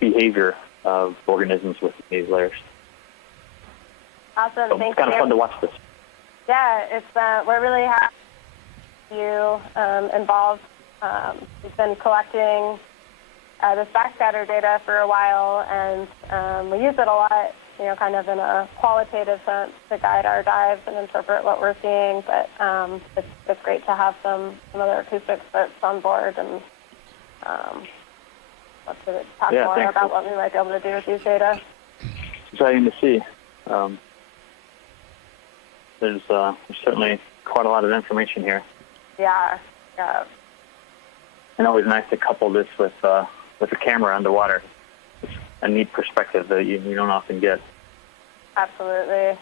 behavior of organisms within these layers. Awesome, So thank it's kind you. of fun to watch this. Yeah, it's we're really happy you involved. We've been collecting this backscatter data for a while, and we use it a lot, kind of in a qualitative sense to guide our dives and interpret what we're seeing. But it's great to have some other acoustic experts on board, and let's talk more thanks. about what we might be able to do with these data. It's exciting to see. There's certainly quite a lot of information here. Yeah. And always nice to couple this with a camera underwater. It's a neat perspective that you don't often get. Absolutely.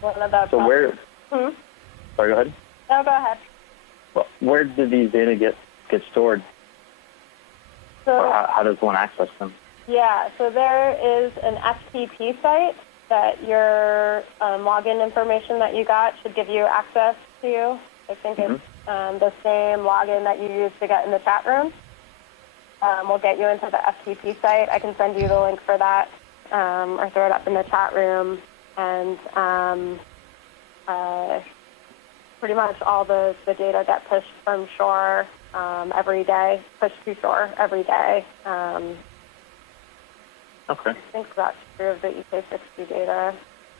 What about So where? Hmm? Sorry, go ahead. No, go ahead. Well, where did these data get stored? So, Or how does one access them? yeah, so there is an FTP site that your login information that you got should give you access to. I think it's the same login that you used to get in the chat room. We'll get you into the FTP site. I can send you the link for that, or throw it up in the chat room. And pretty much all the data get pushed from shore every day, pushed to shore every day. Okay. I think that's true of the EK60 data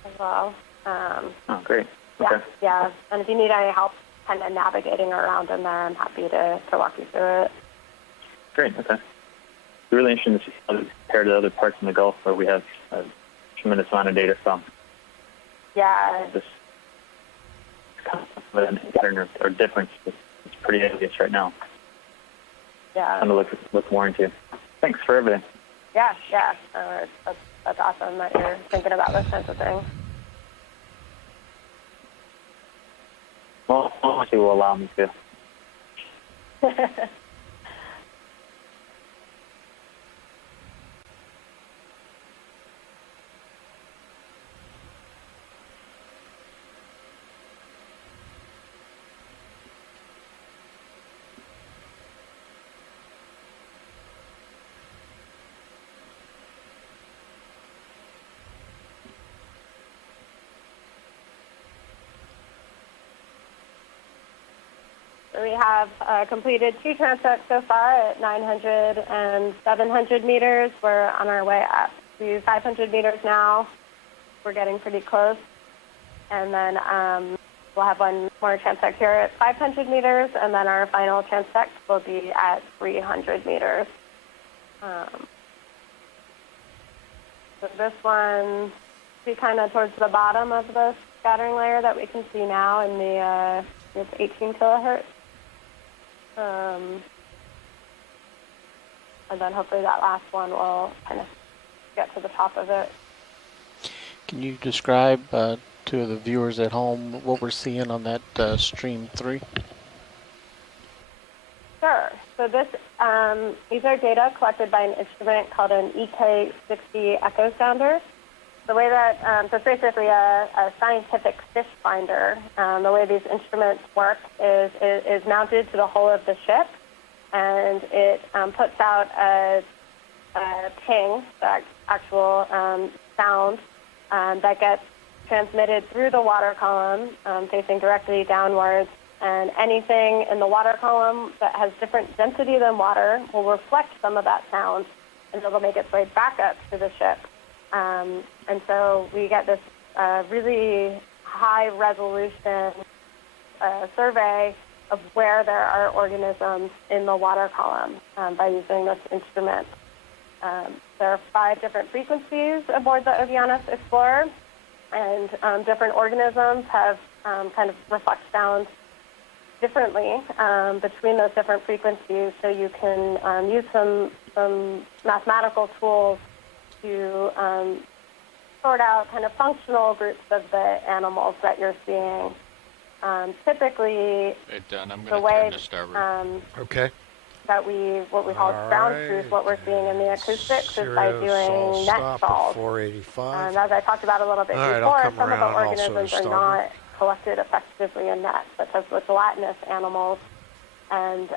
as well. Oh, great. Yeah, Okay. yeah. And if you need any help kind of navigating around in there, I'm happy to walk you through it. Great. Okay. It's really interesting to see how this compared to other parts in the Gulf where we have a tremendous amount of data from. Yeah. This kind of a pattern or difference. It's pretty obvious right now. Yeah. I'm going to look more into. Thanks for everything. Yeah. That's awesome that you're thinking about this kinds of thing. Well, hopefully will allow me to. We have completed 2 transects so far at 900 and 700 meters. We're on our way up to 500 meters now. We're getting pretty close. And then we'll have one more transect here at 500 meters, and then our final transect will be at 300 meters. So this one will be kind of towards the bottom of the scattering layer that we can see now in the 18 kilohertz. And then hopefully that last one will kind of get to the top of it. Can you describe to the viewers at home what we're seeing on that stream 3? Sure. So these are data collected by an instrument called an EK60 echo sounder. The way that, so it's basically a scientific fish finder. The way these instruments work is mounted to the hull of the ship, and it puts out a ping, the actual sound, that gets transmitted through the water column, facing directly downwards. And anything in the water column that has different density than water will reflect some of that sound, and it'll make its way back up to the ship. And so we get this really high-resolution survey of where there are organisms in the water column by using this instrument. There are 5 different frequencies aboard the Okeanos Explorer, and different organisms have kind of reflect sound differently between those different frequencies, so you can use some mathematical tools to sort out kind of functional groups of the animals that you're seeing. Typically, Right, Don, I'm the going to way turn to starboard. Okay. that what we call ground truth, what we're seeing in the acoustics is by doing net stop trawls. at 485. As I talked about a little bit All right, I'll before, come some of the around also organisms to are starboard. not collected effectively in nets, such as the gelatinous animals. And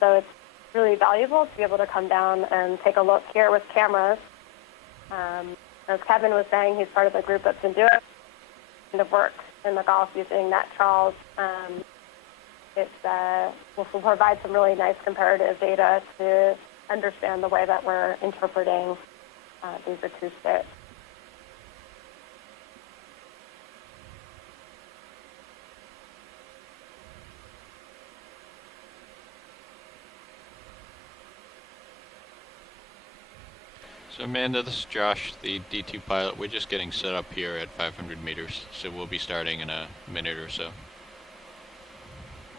so it's really valuable to be able to come down and take a look here with cameras. As Kevin was saying, he's part of a group that's been doing kind of work in the Gulf using net trawls. Will provide some really nice comparative data to understand the way that we're interpreting these acoustics. So Amanda, this is Josh, the D2 pilot. We're just getting set up here at 500 meters, so we'll be starting in a minute or so.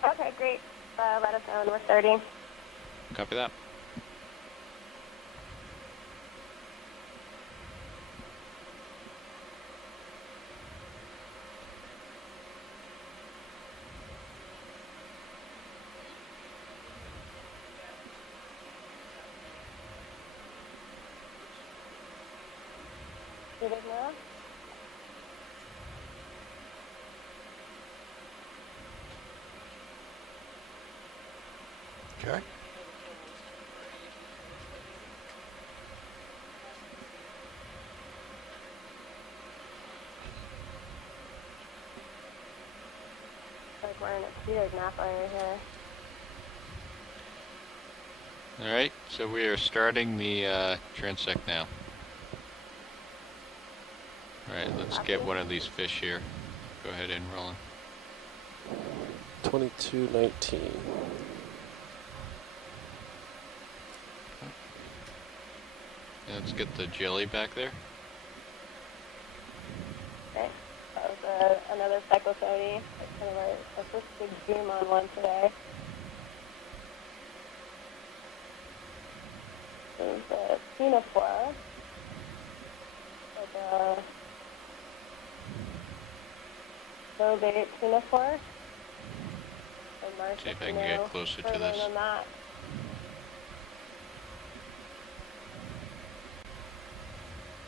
Okay, great. Let us know when we're starting. Copy that. You guys know? Okay. Like we're in a cheetah's nap area here. Alright, so we are starting the transect now. Alright, let's get one of these fish here. Go ahead and roll in. 2219. Yeah, let's get the jelly back there. Okay. That was another cyclosony. It's kind of a first big zoom on one today. This is the Ctenophora. So the lobate ctenophore. See if I can get closer to this. Than that.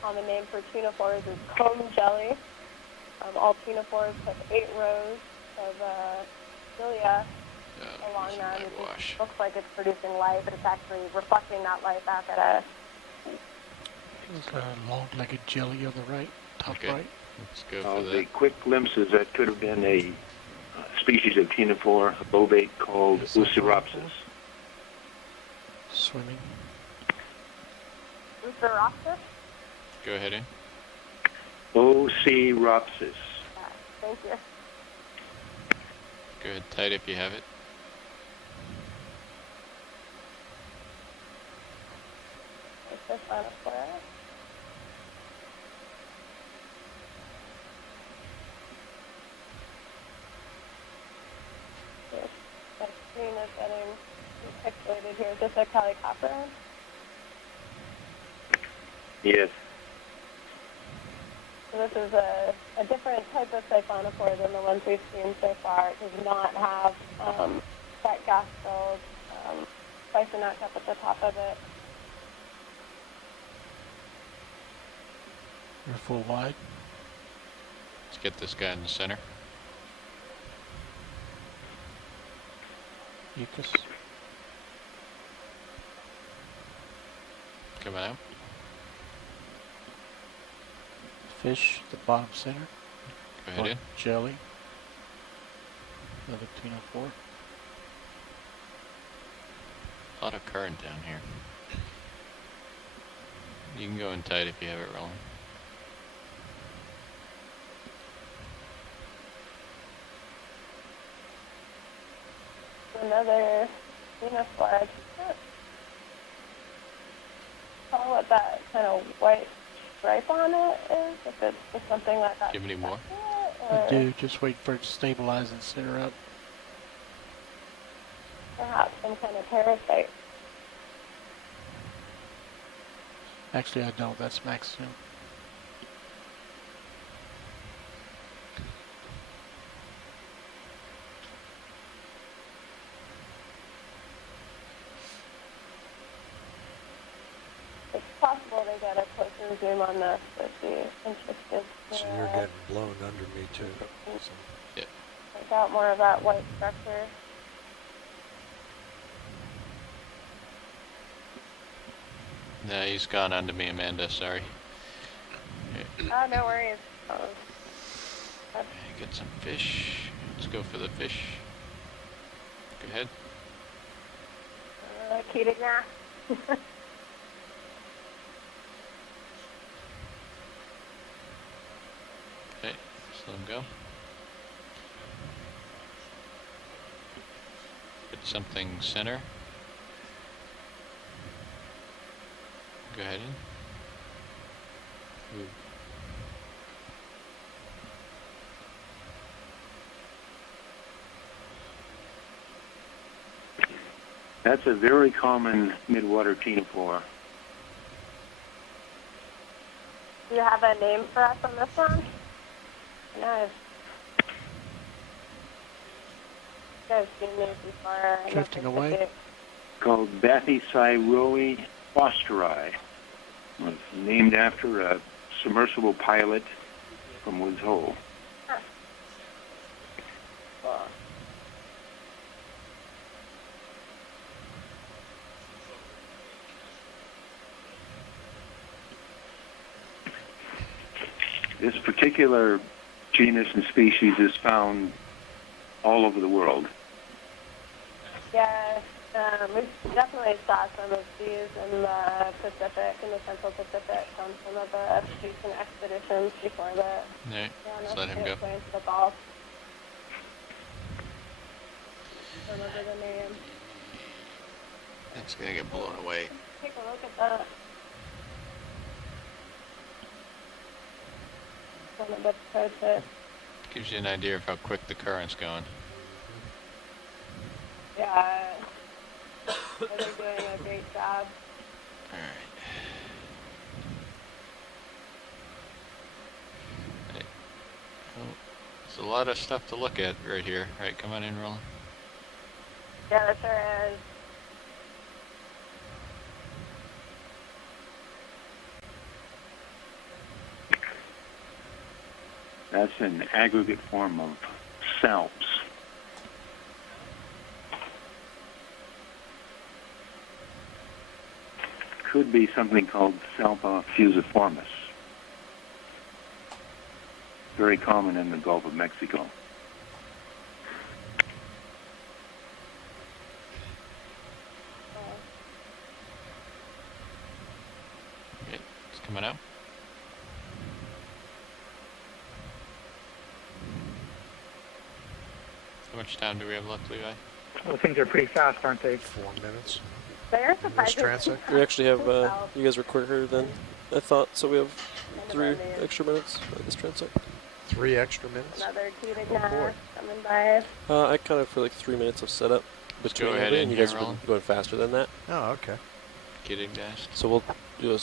Common name for ctenophores is comb jelly. All ctenophores have 8 rows of cilia along them. It looks like it's producing light, but it's actually reflecting that light back at a There's a long-legged jelly on the right, top right. Let's go for The quick glimpses that could have been a species of ctenophore, a lobate called Usiropsis. Swimming. Usiropsis? Go ahead in. Usiropsis. Thank you. Go ahead, tight if you have it. Is this on a flare? My screen is getting pixelated here. Is this a calicopter? Yes. So this is a different type of siphonophore than the ones we've seen so far. It does not have that gas-filled spisonac up at the top of it. You're full wide. Let's get this guy in the center. Mucus. Coming out. Fish, the bottom center. Go ahead in. Jelly. Another ctenophore. A lot of current down here. You can go in tight if you have it rolling. Another ctenophore. Tell what that kind of white stripe on it is, if it's just something like that. Give any more? I do, just wait for it to stabilize and center up. Perhaps some kind of parasite. Actually, I don't. That's maximum. possible to get a closer zoom on this if you're interested. So you're getting blown under me too. So. Yeah. Check out more of that white structure. No, he's gone under me, Amanda. Sorry. Oh, no worries. Get some fish. Let's go for the fish. Go ahead. Keating now. Okay, just let him go. Put something center. Go ahead in. That's a very common midwater ctenophore. Do you have a name for us on this one? No. You guys seen these before? Drifting away. Called Bathycyroi fosteri. It was named after a submersible pilot from Woods Hole. Huh. Cool. This particular genus and species is found all over the world. Yeah, we definitely saw some of these in the Pacific, in the Central Pacific, on some of the recent expeditions before the Let's let him go. Into the Gulf. Remember the name. It's gonna get blown away. Take a look at that. One of the process. Gives you an idea of how quick the current's going. Yeah. They're doing a great job. Alright. Well, there's a lot of stuff to look at right here. Right, come on in, Roland. Yeah, there sure is. That's an aggregate form of salps. Could be something called Salpa fusiformis. Very common in the Gulf of Mexico. Okay, it's coming out. How much time do we have left, Levi? Well, things are pretty fast, aren't they? 4 minutes. They're surprising. We actually have, you guys were quicker than I thought, so we have 3 extra minutes by this transect. 3 extra minutes? Another Keating Oh, boy. coming by. I kind of feel like 3 minutes of setup between go ahead everything, and you guys here, have been going faster than that. Oh, okay. Getting dashed. So we'll do a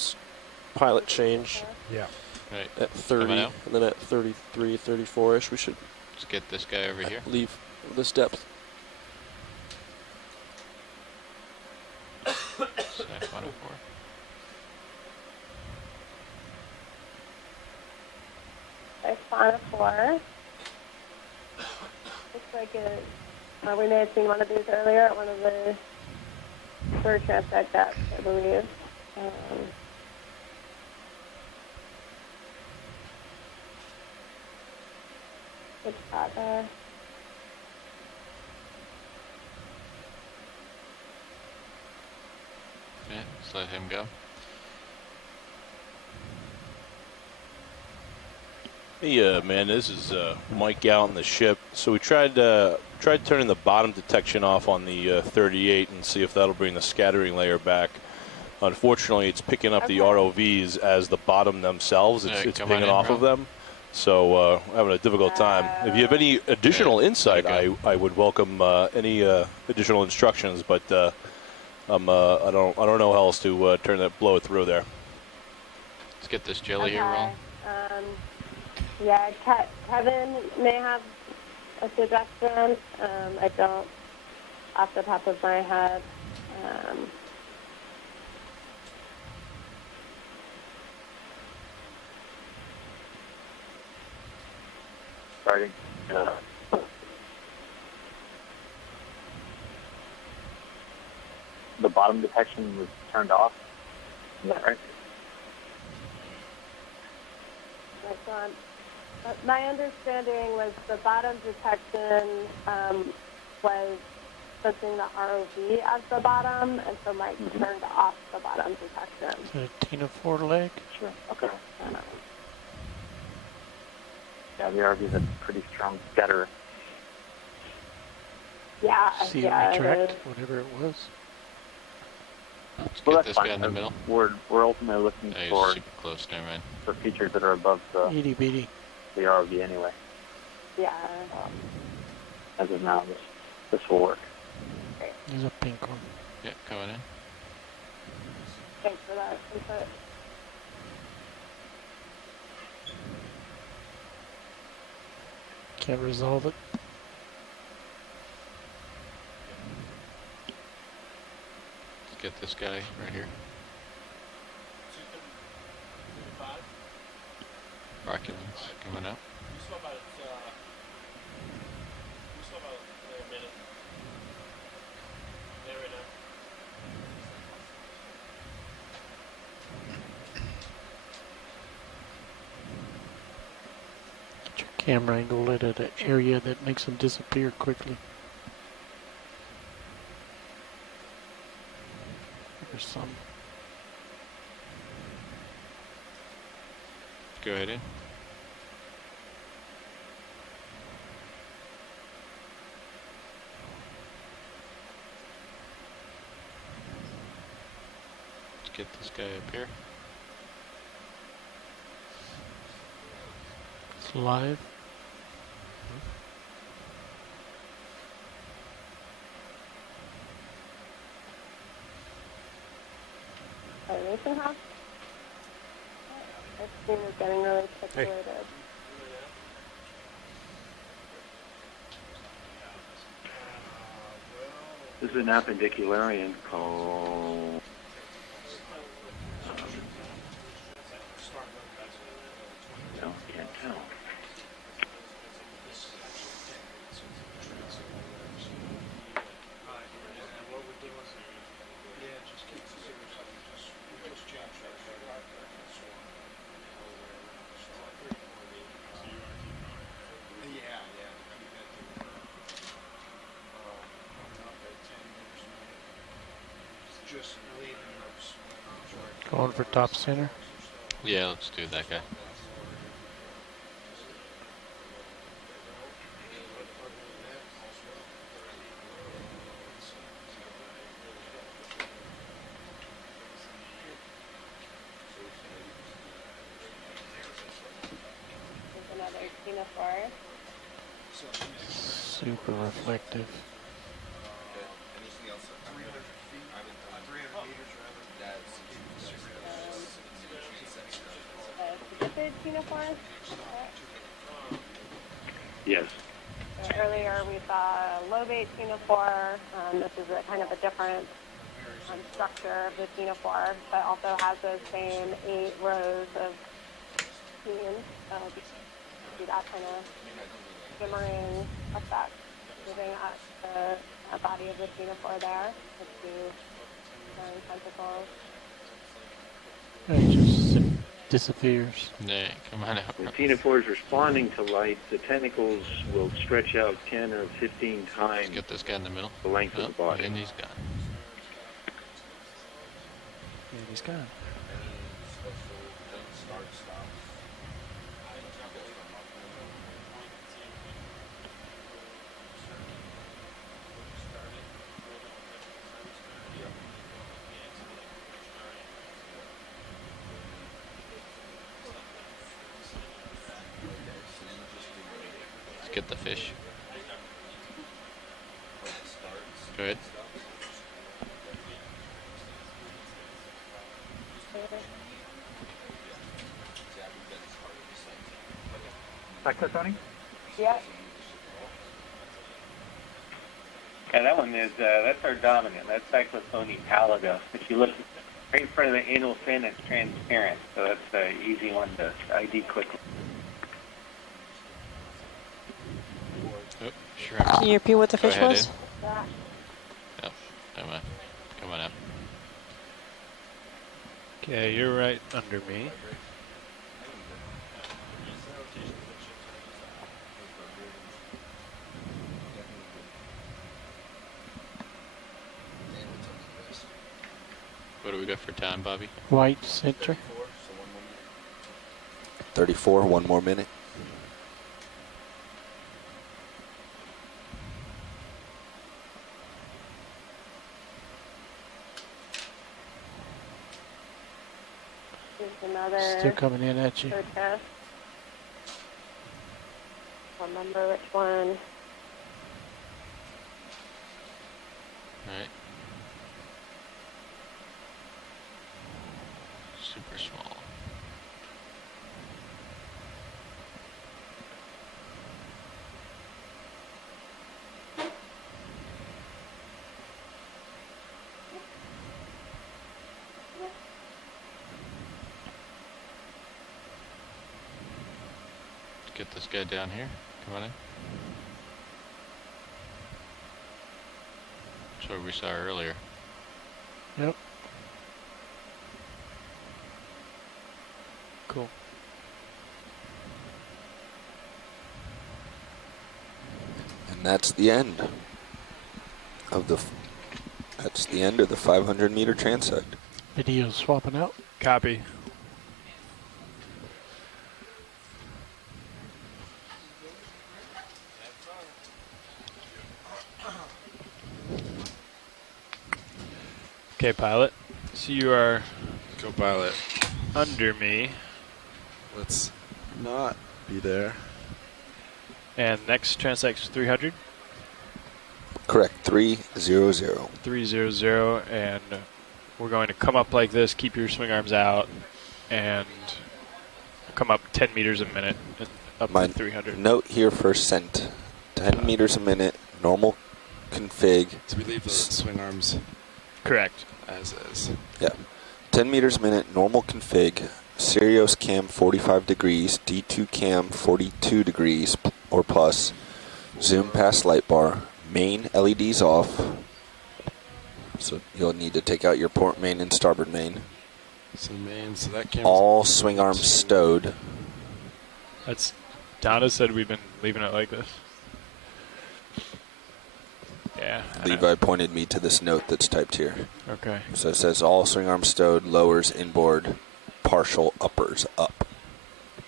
pilot change Yeah. Right. at 30, Coming out. and then at 33, 34-ish, we should Let's get this guy over here. leave this depth. Sec 104. There's fauna 4. Looks like it. We may have seen one of these earlier at one of the third transect depths, I believe. Good spot there. Yeah, let's let him go. Hey, man, this is Mike out on the ship. So we tried turning the bottom detection off on the 38 and see if that'll bring the scattering layer back. Unfortunately, it's picking up the ROVs as the bottom themselves. It's come on pinging in, off bro. of them. So having a difficult time. If you have any additional insight, I would welcome any additional instructions. But I don't know how else to blow it through there. Let's get this jelly here, Roland. Yeah, Kevin may have a suggestion. I don't off the top of my head. starting. The bottom detection was turned off. Is that right? My understanding was the bottom detection was sensing the ROV as the bottom, and so Mike turned off the bottom detection. Is that a Tina 4 leg? Sure. Okay. Yeah, the RV is a pretty strong scatter. Yeah, See yeah, it it retract, is. whatever it was. Well, Get that's this fine. guy in the middle. We're ultimately looking He's for super close, never mind. features that are above the Itty bitty. the RV anyway. Yeah. As of now, this will work. There's a pink one. Yeah, coming in. Thanks for that input. Can't resolve it. Let's get this guy right here. Roculins coming up. Get your camera angle at an area that makes them disappear quickly. There's some. Go ahead in. Let's get this guy up here. It's live. Elevation house? This screen is getting really pixelated. This is an appendicularian called. No, can't tell. Going for top center. Yeah, let's do that guy. There's another Tina 4. Super reflective. Tina 4? Yes. Earlier we saw a low bait Tina 4. This is a kind of a different structure of the Tina 4, but also has those same 8 rows of scenes. So you see that kind of shimmering effect moving up the body of the Tina 4 there with the tentacles. It just disappears. Yeah, come on out. When Tina 4 is responding to light, the tentacles will stretch out 10 or 15 times. Get this guy in the middle. The length of the body. And he's gone. And he's gone. Let's get the fish. Go ahead. Cyclotony? Yeah. Yeah, that one is, that's our dominant. That's Cyclothone pallida. If you look right in front of the anal fin, it's transparent. So that's an easy one to ID quickly. Oh, sure. Can you repeat what the Go fish ahead, was? Ed. Oh, never mind. Come on up. Okay, you're right under me. What do we got for time, Bobby? White center. 34, one more minute. Here's another Still coming in at you. protest. Remember which one. Alright. Super small. Let's get this guy down here. Come on in. That's what we saw earlier. Yep. Cool. And that's the end of the 500-meter transect. Video swapping out. Copy. Okay, pilot. So you are Go pilot. under me, Let's not be there. and next transect is 300. Correct, 300. 300, and we're going to come up like this, keep your swing arms out, and come up 10 meters a minute, and up My to 300. note here for ascent, 10 meters a minute, normal config. So we leave the swing arms Correct. as is. Yeah, 10 meters a minute, normal config, Sirius cam 45 degrees, D2 cam 42 degrees or plus, zoom past light bar, main LEDs off, so you'll need to take out your port main and starboard main. So main, so that camera's All swing arms stowed. That's Donna said we've been leaving it like this. Yeah. I know. Levi pointed me to this note that's typed here. Okay. So it says all swing arms stowed, lowers inboard, partial, uppers up.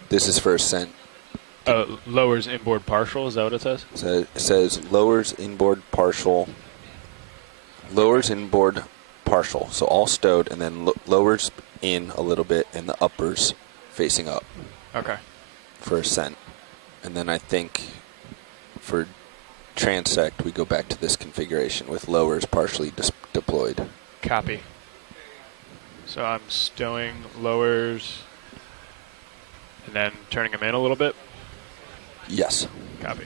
This is for ascent. Lowers inboard partial, is that what it says? So it says lowers inboard partial, so all stowed, and then lowers in a little bit, and the uppers facing up. Okay. For ascent. And then I think for transect, we go back to this configuration with lowers partially deployed. Copy. So I'm stowing lowers and then turning them in a little bit? Yes. Copy.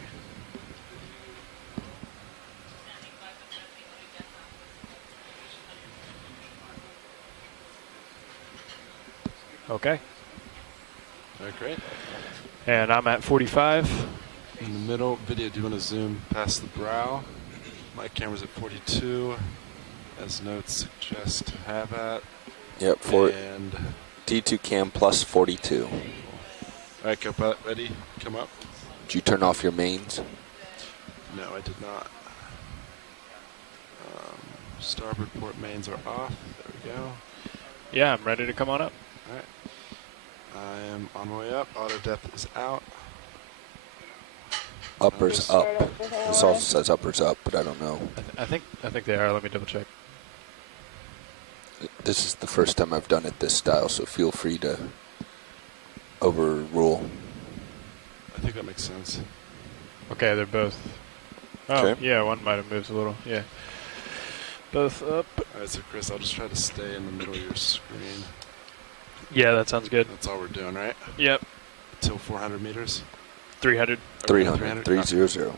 Okay. All right, great. And I'm at 45. In the middle, video, do you want to zoom past the brow? My camera's at 42, as notes suggest to have at. Yep, and D2 cam plus 42. All right, go pilot, ready, come up. Did you turn off your mains? No, I did not. Starboard port mains are off. There we go. Yeah, I'm ready to come on up. All right. I am on my way up. Auto depth is out. Uppers up. This also says uppers up, but I don't know. I think they are. Let me double check. This is the first time I've done it this style, so feel free to overrule. I think that makes sense. Okay, they're both. Oh, Okay. yeah, one might have moved a little. Yeah. Both up. All right, so Chris, I'll just try to stay in the middle of your screen. Yeah, that sounds good. That's all we're doing, right? Yep. Till 400 meters? 300. 300. 300.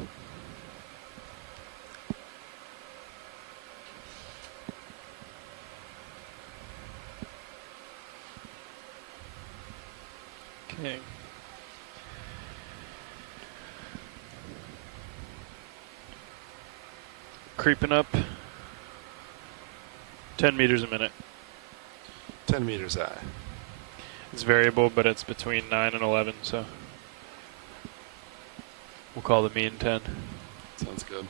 Okay. creeping up. 10 meters a minute. 10 meters high. It's variable, but it's between 9 and 11, so we'll call the mean 10. Sounds good.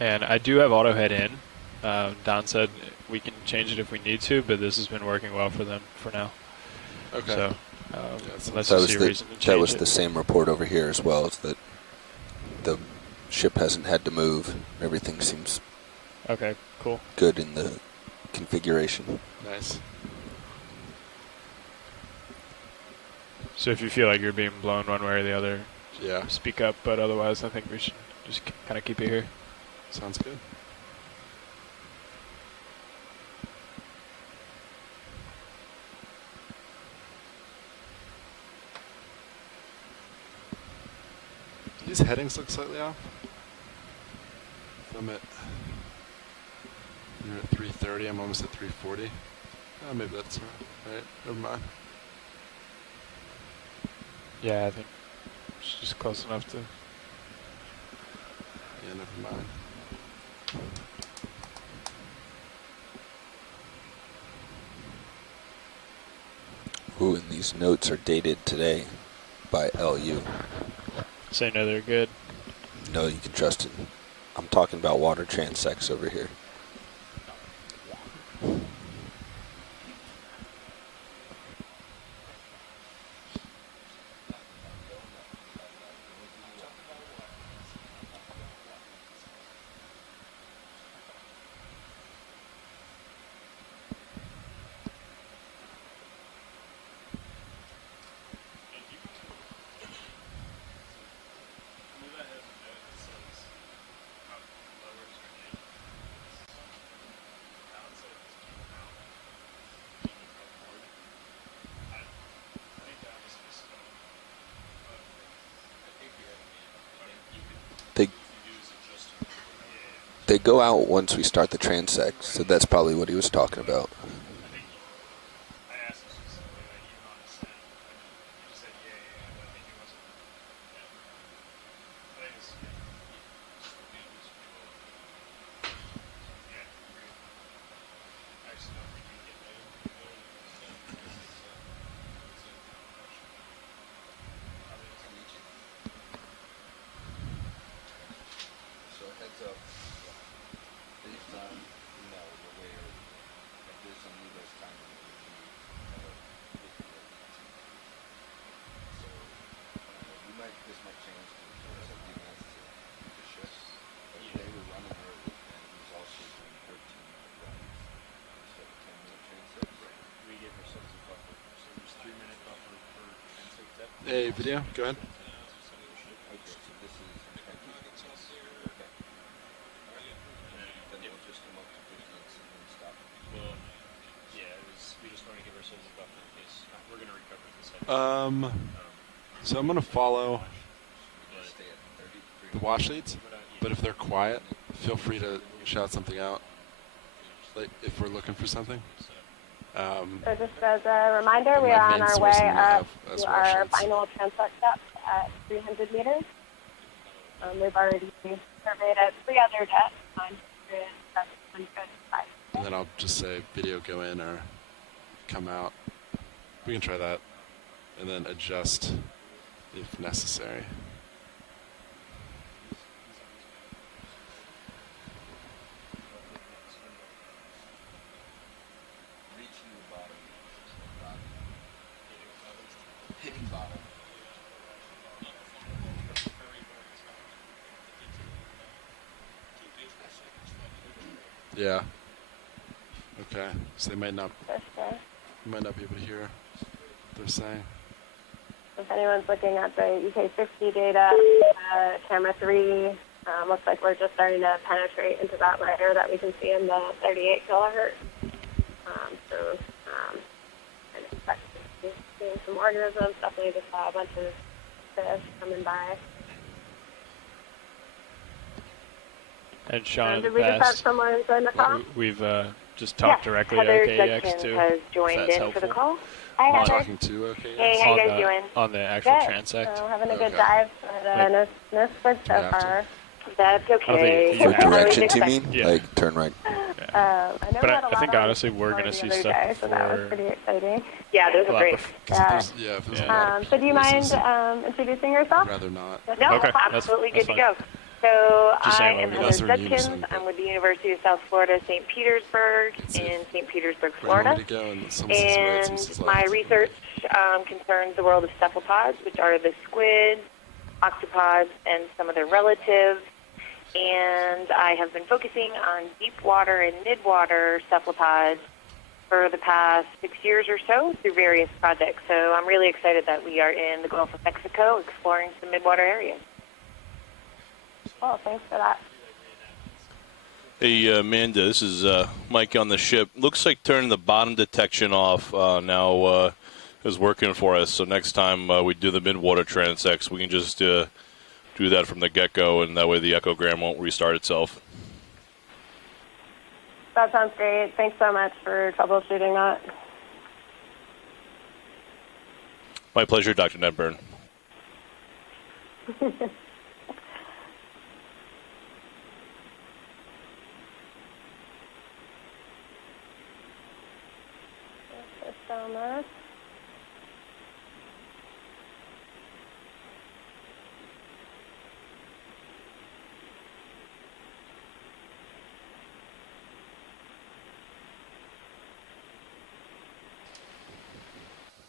And I do have auto head in. Don said we can change it if we need to, but this has been working well for them for now. Okay. So let's that just was see a the reason to change that was it. the same report over here as well. Is that the ship hasn't had to move. Everything seems Okay, cool. good in the configuration. Nice. So if you feel like you're being blown one way or the other, yeah, speak up. But otherwise, I think we should just kind of keep it here. Sounds good. Do these headings look slightly off? I'm at, you're at 330, I'm almost at 340. Oh, maybe that's right. Never mind. Yeah, I think it's just close enough to. Yeah, never mind. Ooh, and these notes are dated today by LU. Say no, they're good. No, you can trust it. I'm talking about water transects over here. They go out once we start the transect, so that's probably what he was talking about. Hey, video, go ahead. So I'm going to follow the watch leads, but if they're quiet, feel free to shout something out, like if we're looking for something. So just as a reminder, we my are on main our source way in up as to watch our leads. final transect depth at 300 meters. We've already surveyed at 3 other depths, 900, 700, 500. And then I'll just say video go in or come out. We can try that. And then adjust if necessary. Yeah. Okay. So they might not be able to hear what they're saying. If anyone's looking at the UK60 data, camera 3 looks like we're just starting to penetrate into that layer that we can see in the 38 kilohertz. I expect to seeing some organisms. Definitely just saw a bunch of fish coming by. And Sean, in Did the we just have past, someone join the call? we've just talked directly to Heather OKEX Judkins too. has if joined that's in for the helpful. call. Hi, On- Heather. Talking to OK. Hey, how you on guys doing? on the actual Good. transect. Having a good Okay. dive, but no squid Do so we have to? far. That's okay. For I always directions, you expect- mean? Yeah. Like turn right. I know But we had a I lot think on honestly we're for going to the see other stuff day, so that was before. pretty exciting. Yeah, those are Well, great. Yeah. If there's a Yeah. lot of So do you mind voices, introducing yourself? I'd rather not. No, Okay, absolutely that's good to fine. go. So Just I saying am what Heather Unless we're in Judkins. unison, but- I'm with the University of South Florida, St. Petersburg, Let's see. in St. Petersburg, Where do you want Florida. me to go? And someone says right, someone says And my left. research concerns the world of cephalopods, which are the squid, octopods, and some of their relatives. And I have been focusing on deep water and midwater cephalopods for the past 6 years or so through various projects. So I'm really excited that we are in the Gulf of Mexico exploring some midwater areas. Oh, thanks for that. Hey, Amanda, this is Mike on the ship. Looks like turning the bottom detection off now is working for us. So next time we do the midwater transects, we can just do that from the get-go, and that way the echogram won't restart itself. That sounds great. Thanks so much for troubleshooting that. My pleasure, Dr. Nedburn. Thanks so much.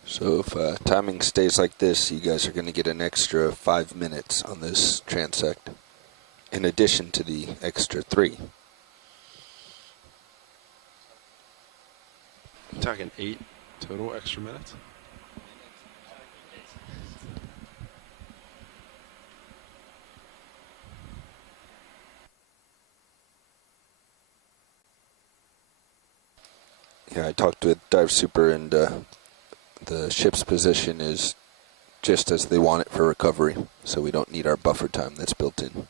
So if timing stays like this, you guys are going to get an extra 5 minutes on this transect, in addition to the extra 3. I'm talking 8 total extra minutes. Yeah, I talked with Dive Super, and the ship's position is just as they want it for recovery, so we don't need our buffer time that's built in.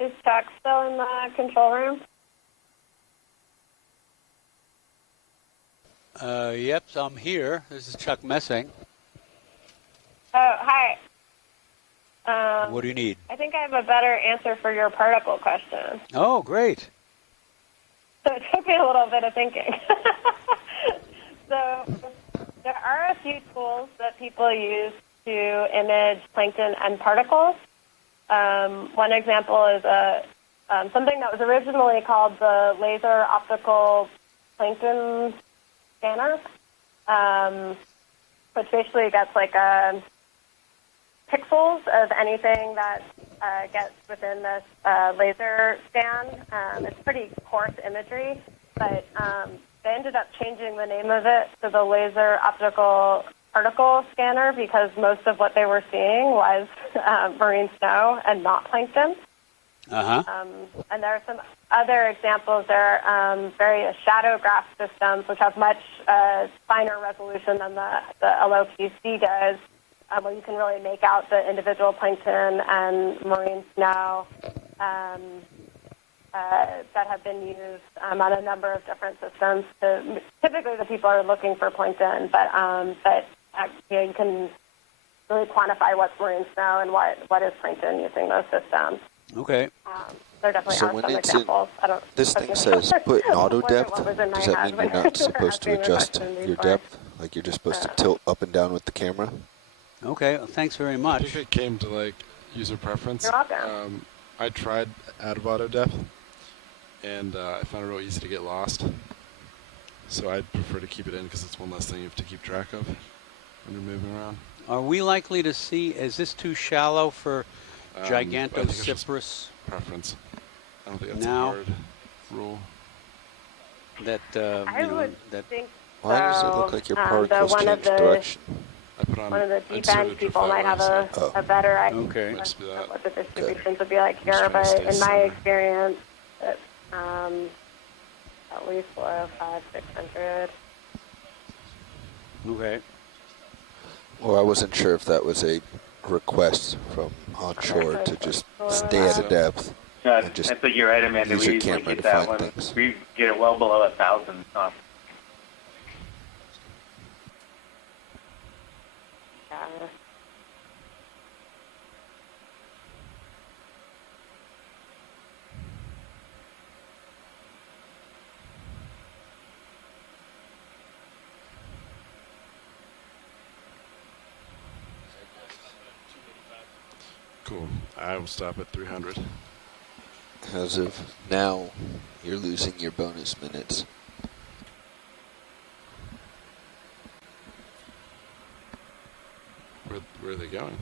Is Chuck still in the control room? Yep, I'm here. This is Chuck Messing. Oh, hi. What do you need? I think I have a better answer for your particle question. Oh, great. So it took me a little bit of thinking. So there are a few tools that people use to image plankton and particles. One example is something that was originally called the laser optical plankton scanner, which basically gets like pixels of anything that gets within this laser scan. It's pretty coarse imagery, but they ended up changing the name of it to the laser optical particle scanner because most of what they were seeing was marine snow and not plankton. And there are some other examples. There are various shadow graph systems which have much finer resolution than the LOPC does, where you can really make out the individual plankton and marine snow that have been used on a number of different systems. Typically, the people are looking for plankton, but you can really quantify what's marine snow and what is plankton using those systems. Okay. There definitely So are when some it's examples. this thing says put in auto depth. What was in my Does that head mean when you're not you were supposed to asking the adjust question your before. depth? Like you're just supposed to tilt up and down with the camera? Okay, well, thanks very much. I think it came to like user preference. You're welcome. I tried out of auto depth, and I found it real easy to get lost. So I'd prefer to keep it in because it's one less thing you have to keep track of when you're moving around. Are we likely to see, is this too shallow for I think it's just Gigantociprus? Preference. I don't think that's Now? a hard rule. That, I would that think Why does it so. look like your The particles one of change the direction? I put on one of the deep inserted end people might have trifoliate, a better idea Okay. of what the distributions would be like here, trying to but stay in my center. experience, it's at least 405, 600. Okay. Well, I wasn't sure if that was a request from onshore to just stay at a depth and just That's what you're right, Amanda. use We your usually camera get to that find one. things. We get it well below 1,000. Cool. I will stop at 300. As of now, you're losing your bonus minutes. Where are they going?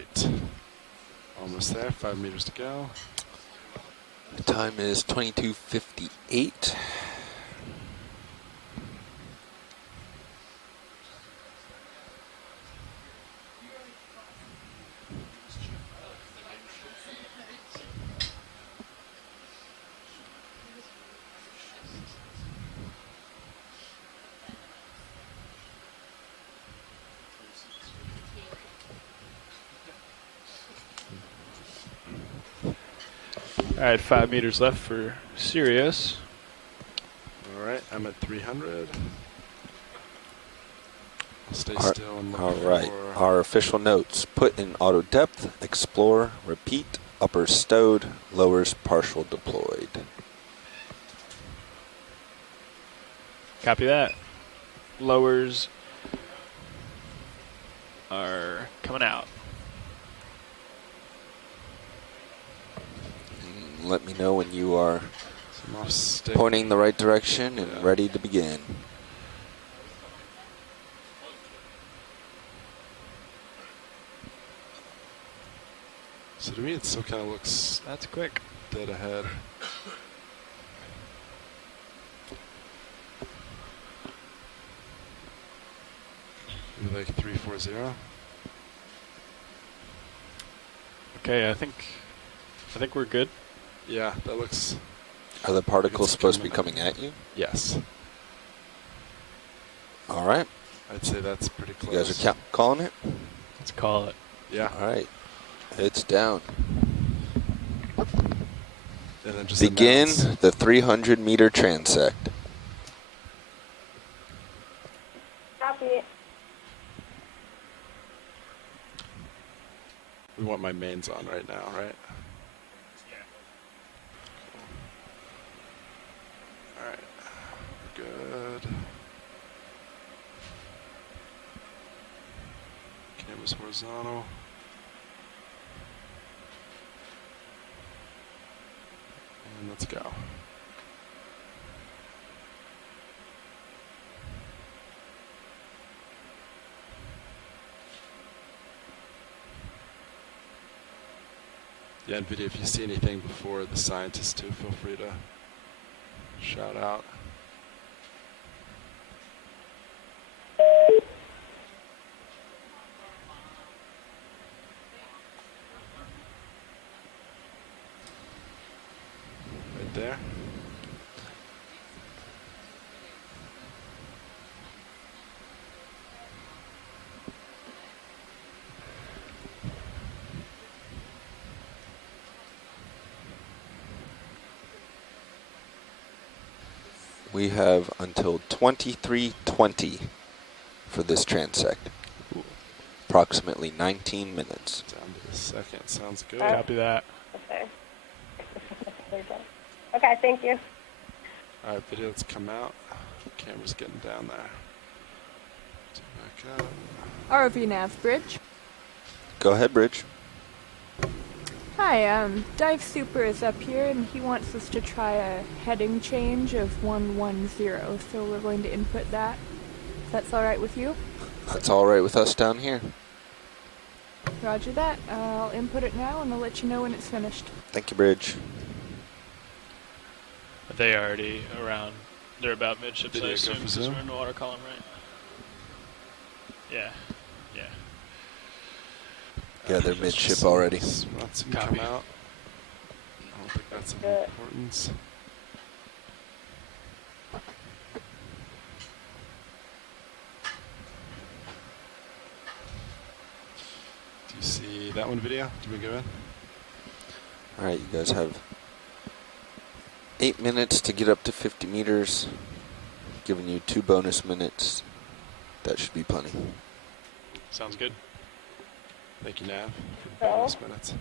right. Almost there. 5 meters to go. The time is 22:58. All right, 5 meters left for Sirius. All right, I'm at 300. I'll stay All still and look all right. for... Our official notes: put in auto depth, explore, repeat, upper stowed, lowers partial deployed. Copy that. Lowers are coming out. Let me know when you are stick. pointing the right direction and ready to begin. So to me, it still kind of looks... That's quick. Dead ahead. Maybe like 340. Okay, I think we're good. Yeah, that looks... Are the particles supposed to be coming at you? Yes. All right. I'd say that's pretty close. You guys are calling it? Let's call it. Yeah. All right. It's down. And then just begin announce. the 300-meter transect. Copy. We want my mains on right now, right? Cool. All right. Good. Camera's horizontal. And let's go. Yeah, NVIDIA, if you see anything before the scientists too, feel free to shout out. Right there. We have until 23:20 for this transect. Approximately 19 minutes. Down to the second. Sounds good. Copy that. Okay. Okay, thank you. All right, video, let's come out. Camera's getting down there. Back up. ROV nav bridge. Go ahead, Bridge. Hi, Dive Super is up here and he wants us to try a heading change of 110, so we're going to input that. If that's alright with you? That's all right with us down here. Roger that. I'll input it now and I'll let you know when it's finished. Thank you, Bridge. Are they already around? They're about midship, I Video, go assume, for because zoom. we're in the water column, right? Yeah. Yeah. Yeah, they're midship already. Want some come Copy. out. I don't think that's of importance. Do you see that one video? Do we go in? All right, you guys have 8 minutes to get up to 50 meters. Giving you 2 bonus minutes. That should be plenty. Sounds good. Thank you, Nav, for So? bonus minutes.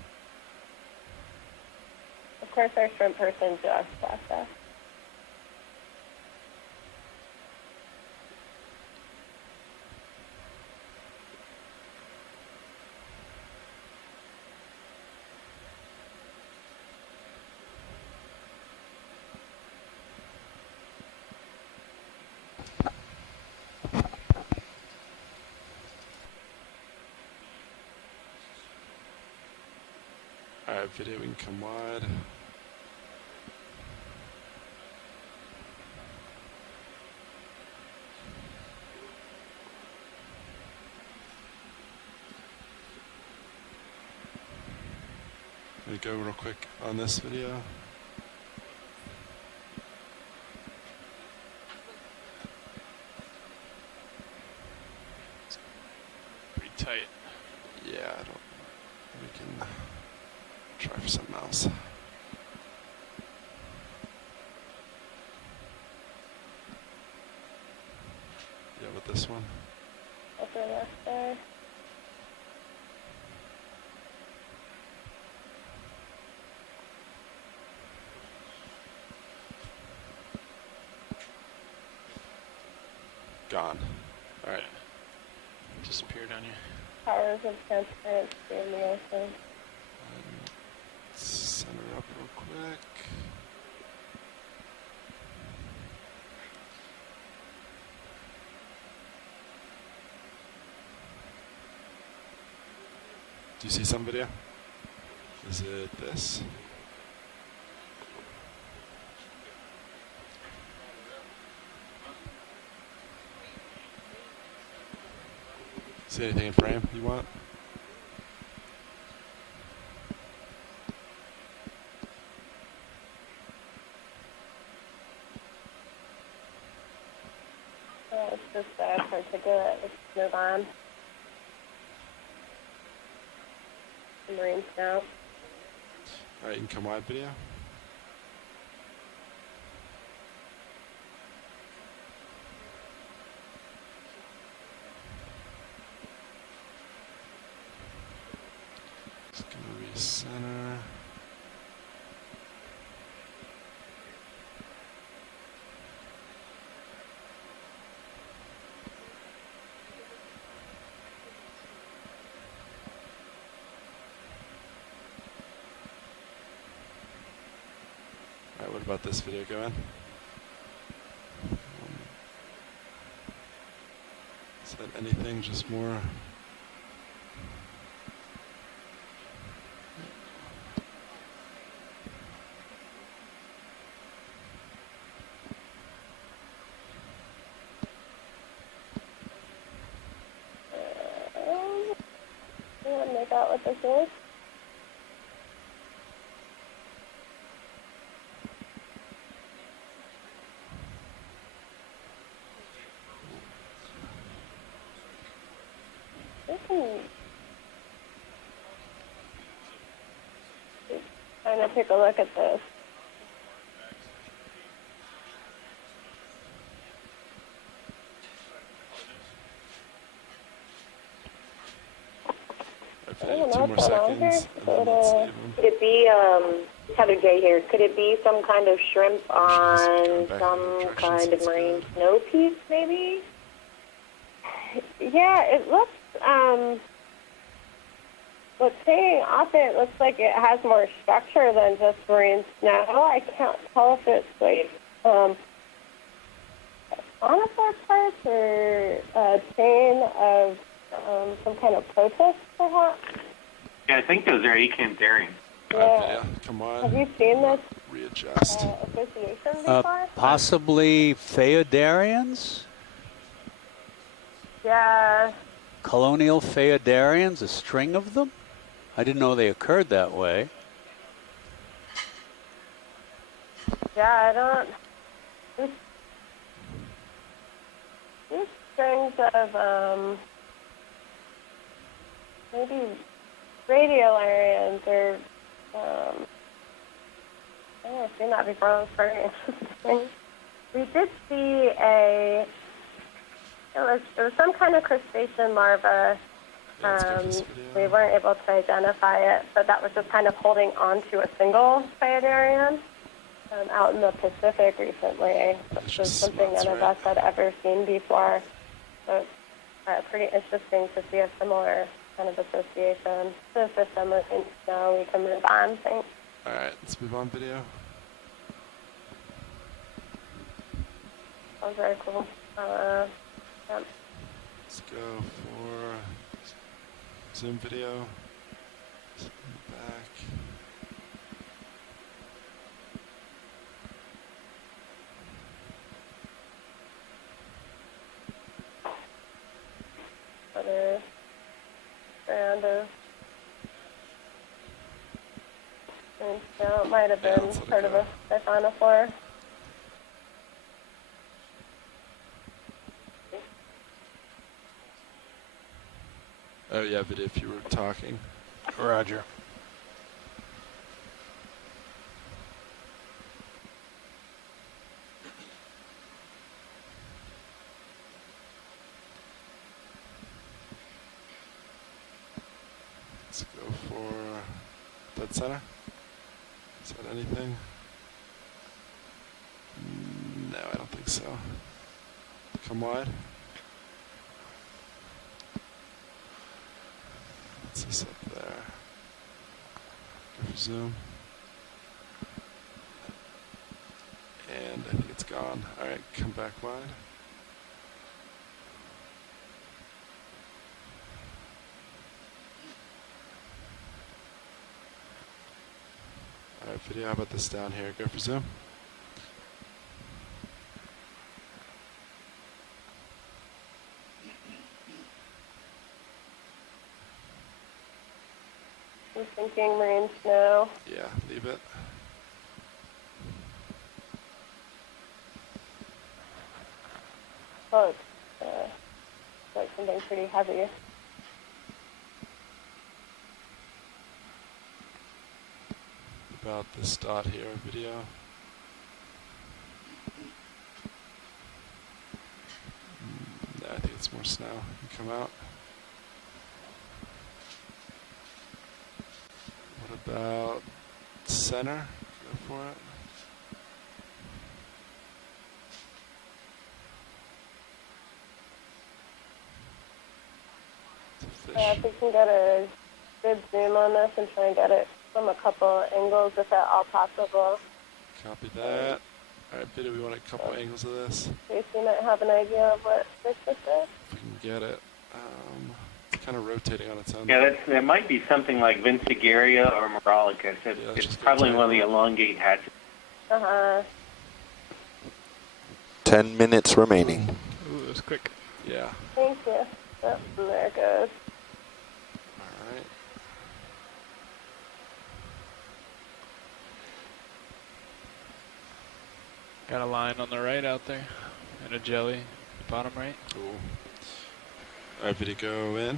Of course, our shrimp person just left us. Alright, video, we can come wide. Let me go real quick on this video. Pretty tight. Yeah, I don't. We can try for something else. Yeah, with this one. Upper left there. Gone. Alright. Disappeared on you. Powers of transparency in the ocean. Center up real quick. Do you see some video? Is it this? See anything in frame you want? It's just particulate. Let's move on. Marine snow. Alright, you can come wide video. It's gonna recenter. Alright, what about this video going? Is that anything, just more? You want to make out what this is? Trying to take a look at this. Two more seconds. Could it be, Heather J here, could it be some kind of shrimp on some kind of marine snow piece, maybe? Yeah, it looks, what's hanging off it looks like it has more structure than just marine snow. I can't tell if it's like, conifer parts or a chain of some kind of protist, perhaps. Yeah, I think those are Acantharians. Yeah. Come on. Have you seen this Readjust. association before? Possibly Phaeodarians? Yeah. Colonial Phaeodarians, a string of them? I didn't know they occurred that way. Yeah, I don't. These strings of maybe radiolarians or I've never seen that before. It was very interesting. We did see it was some kind of crustacean larva. We weren't able to identify it, but that was just kind of holding on to a single Phaeodarian out in the Pacific recently. This was something none of us had ever seen before. So it's pretty interesting to see a similar kind of association. So for some reason, now we can move on. Thanks. Alright, let's move on video. That was very cool. Yeah. Let's go for zoom video. Back. other strand of. So it might have been part of a siphonophore. Oh yeah, but if you were talking. Roger. Let's go for dead center. Is that anything? No, I don't think so. Come wide. What's this up there? Go for zoom. And I think it's gone. Alright, come back wide. Alright, video, how about this down here? Go for zoom. I'm thinking marine snow. Yeah, leave it. Oh, it's like something pretty heavy. About this dot here, video. No, I think it's more snow. You come out. What about center? Go for it. If we can get a good zoom on this and try and get it from a couple angles, if at all possible. Copy that. Alright, video, we want a couple angles of this. Casey might have an idea of what this is. If we can get it. It's kind of rotating on its own. Yeah, that might be something like Vincigaria or Moralica. So it's probably one of the elongate hatches. Uh-huh. 10 minutes remaining. Ooh, that was quick. Yeah. Thank you. Oh, and there it goes. Alright. Got a line on the right out there, and a jelly, bottom right. Cool. Alright, video, go in.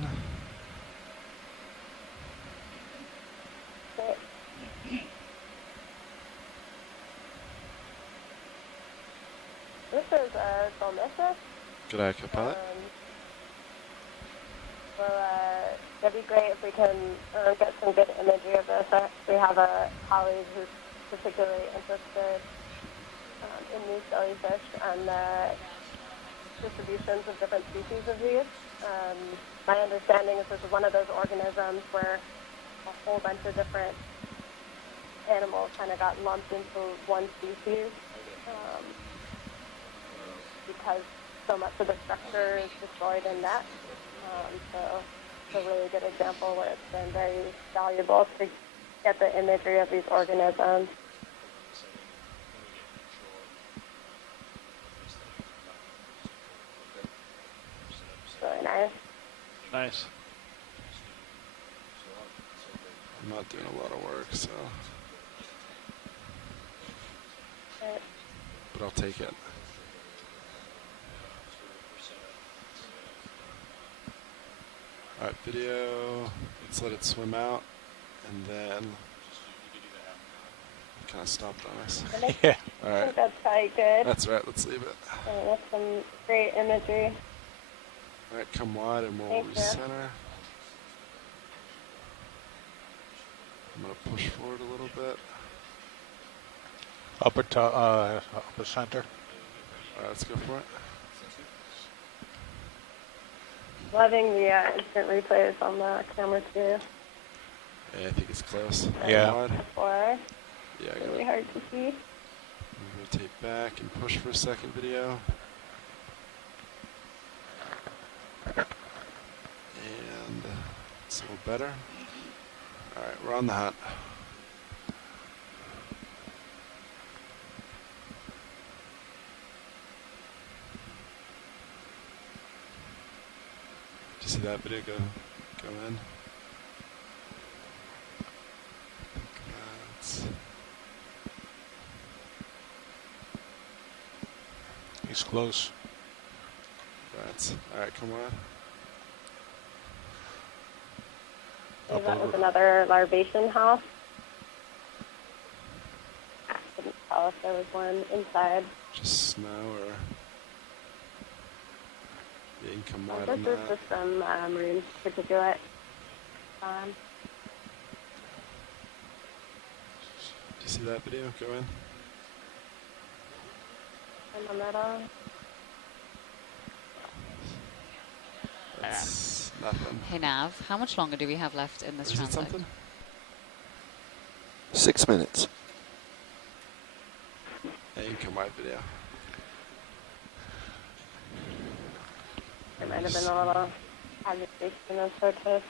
This is Dolmissa. Good eye, co-pilot. Well, it'd be great if we can get some good imagery of this. We have a colleague who's particularly interested in these jellyfish and the distributions of different species of these. My understanding is this is one of those organisms where a whole bunch of different animals kind of got lumped into one species because so much of the structure is destroyed in that. So it's a really good example where it's been very valuable to get the imagery of these organisms. Really nice. Nice. I'm not doing a lot of work, so. But I'll take it. Alright, video. Let's let it swim out, and then kind of stopped on us. Yeah. All I right. think that's probably good. That's right. Let's leave it. That's some great imagery. All right, come wide, and we'll Thank you. recenter. I'm gonna push forward a little bit. Upper center. All right, let's go for it. Loving the instant replays on the camera too. Yeah, I think it's close. Yeah. Come wide. Before. Yeah, I got Really it. hard to see. Rotate back and push for a second, video. And it's a little better. All right, we're on the hunt. see that video go in? That's He's close. rats. All right, come on. So that was another larvation house. Couldn't tell if there was one inside. Just snow or yeah, you can come wide This on is that. just some marine particulate. Do you see that video go in? In the middle. That's nothing. Hey Nav, how much longer do we have left in this Is it transect? something? 6 minutes. Yeah, you can come wide video. There might have been a little agitation of sorts.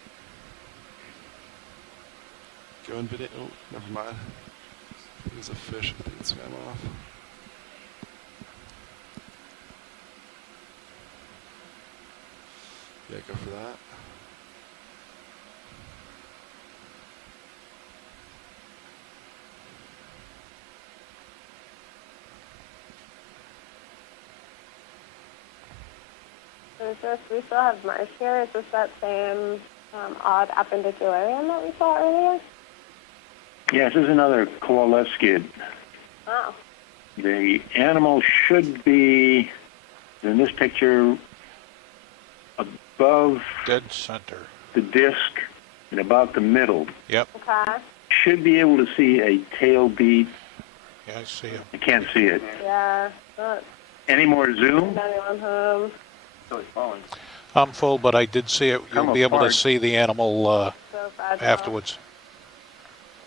Go in video. Oh, never mind. I think it's a fish. I think it swam off. Yeah, go for that. Is this, we still have marsh here. Is this that same odd appendicularium that we saw earlier? Yeah, this is another coalesce skid. Oh. The animal should be, in this picture, above Dead center. the disc and about the middle. Yep. Okay. Should be able to see a tail beat. Yeah, I see him. I can't see it. Yeah. Not Any more zoom? anyone home. So it's falling. I'm full, but I did see it. You'll Come be able to apart. see the animal So fragile. afterwards.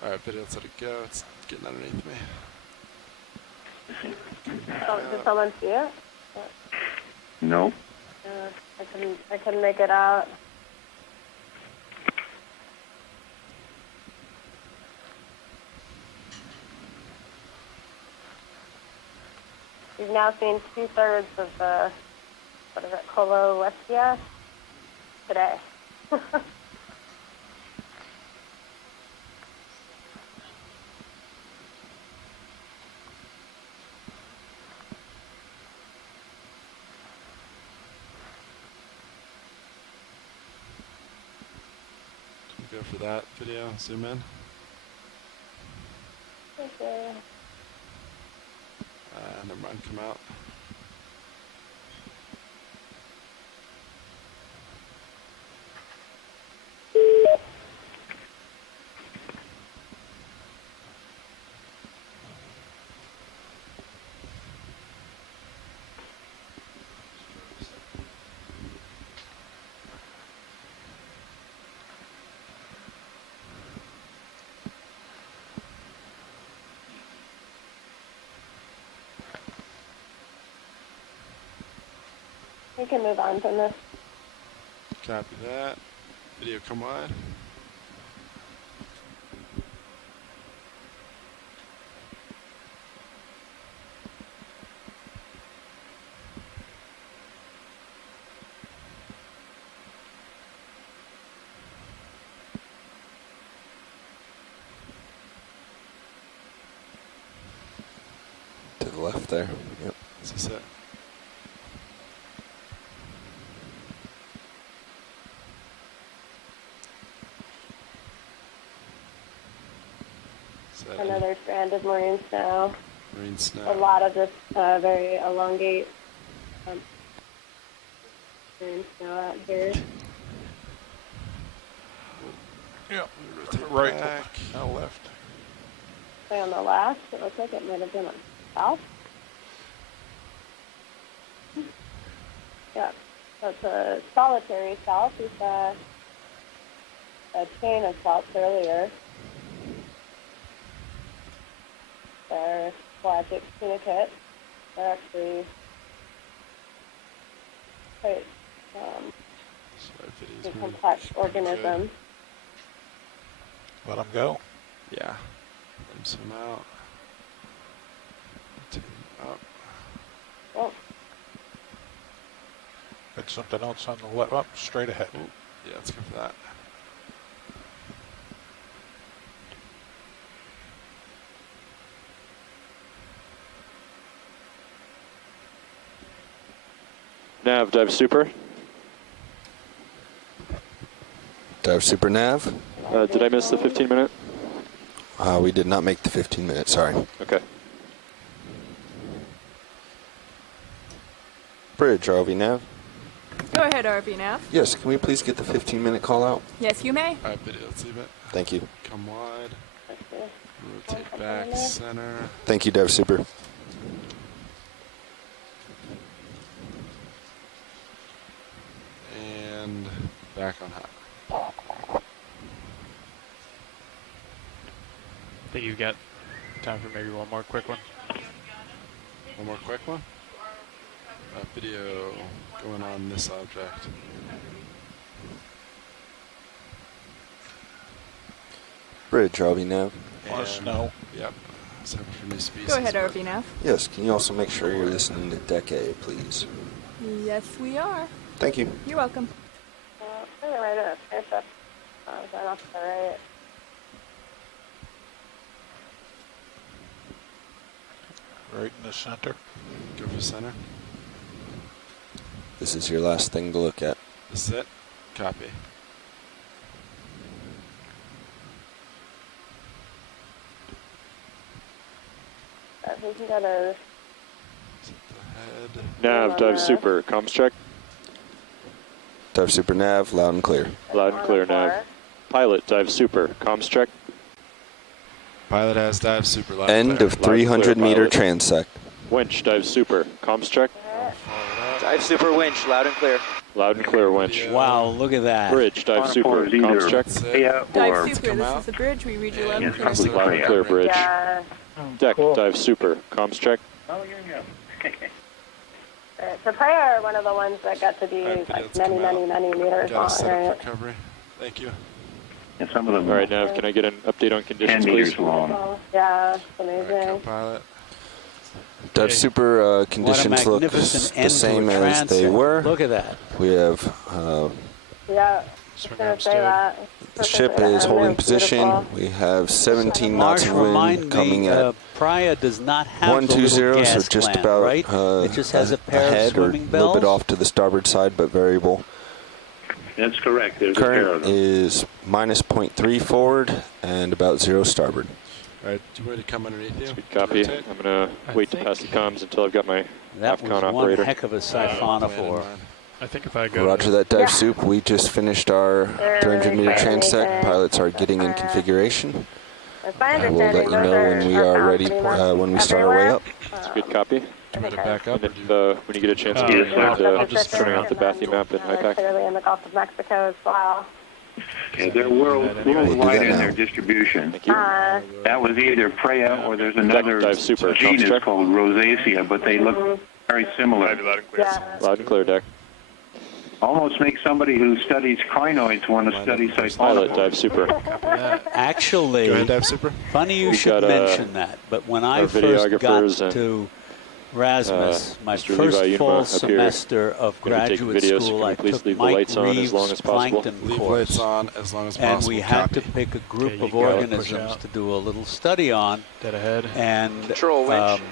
All right, video, let's let it go. It's getting underneath me. Did someone see it? No. I couldn't make it out. We've now seen 2/3 of the, what is it, Coloestia today. Go for that video. Zoom in. Okay. Never mind. Come out. We can move on from this. Copy that. Video come wide. To the left there. Yep. Is this it? Is that Another strand of marine snow. marine snow? A lot of this very elongate marine snow out here. Yep. Right. Now left. Say on the left, it looks like it might have been on south. Yeah, so it's a solitary south. We saw a chain of salts earlier. They're pelagic tunicates. They're actually quite a complex organism. Let him go. Yeah. Let him swim out. Take him up. Oh. Got something else on the left, up, straight ahead. Ooh, yeah, let's go for that. Nav, dive super. Dive super nav. Did I miss the 15-minute? We did not make the 15 minutes, sorry. Okay. Bridge, ROV nav. Go ahead, RV Nav. Yes, can we please get the 15-minute call out? Yes, you may. All right, video, let's leave it. Thank you. Come wide. Rotate back, center. Thank you, Dive Super. And back on hot. I think you've got time for maybe one more quick one. One more quick one. Video going on this object. Bridge, RV nav. Snow. Yep. Let's hope for new species. Go ahead, RV Nav. Yes, can you also make sure you're listening to Decade, please? Yes, we are. Thank you. You're welcome. Right up. There's a going off to the right. Right in the center. Go for center. This is your last thing to look at. This is it. Copy. We can go to Nav, dive super. Comms check. Dive Super nav, loud and clear. Loud and clear, Nav. Pilot, dive super. Comms check. Pilot has dive super. Loud End clear. of 300 meter pilot. transect. Winch, dive super. Comms check. Dive super winch, loud and clear. Loud and clear, winch. Wow, look at that. Bridge, dive super. Comms check. Dive Super, this is the bridge. We read you loud and clear. Loud and clear, bridge. Yeah. Deck, dive super. Comms check. So probably are one of the ones that got to be like many meters long, right? Recovery. Thank you. And some of them. All right, Nav, can I get an update on 10 conditions, meters please? long. Yeah, amazing. Pilot. Dive Super conditions look magnificent end the to same a as they transect. were. Look at that. We have Yeah, I was gonna say that. the ship is holding position. We have 17 knots Marsh, of wind remind coming me, at Praia does not have 120, the little so gas just gland, about right? It just has a pair of ahead or a swimming little bells. bit off to the starboard side, but variable. That's correct. There's a pair of Current them. is minus 0.3 forward and about 0 starboard. All right, do you want me to come underneath you? Sweet copy. Rotate? I'm going to wait to pass the comms until I've got my That was AFCON one operator. heck of a siphonophore. I think if I go. Roger that, Dive Soup. We just finished our 300 meter transect. Pilots are getting in configuration. I will let you know when we are ready, when we start our way up. That's a good copy. Do you want me to back up? And if, when you get a chance to just turning off the Bathy map in IPAC. Clearly in the Gulf of Mexico as well. Yeah, they're worldwide in their distribution. Thank you. That was either Preya or there's another Dive super. genus Check. called Rosacea, but they look very similar. Loud and clear, deck. Almost makes somebody who studies crinoids want to study Pilot, siphonophores. dive super. Actually, Go ahead, Dive Super. funny you We've should got, mention that, but when I our first got videographers and, to Rasmus, my Mr. first Levi full Unuma up here. semester of Gonna be taking graduate videos, so school, can we I please took leave the Mike lights on as Reeves' long as possible? plankton Leave course. lights on as long as And possible. we had Copy. to pick a group Okay, you of got it, push organisms out. to do a little study on, Dead ahead. and Control winch.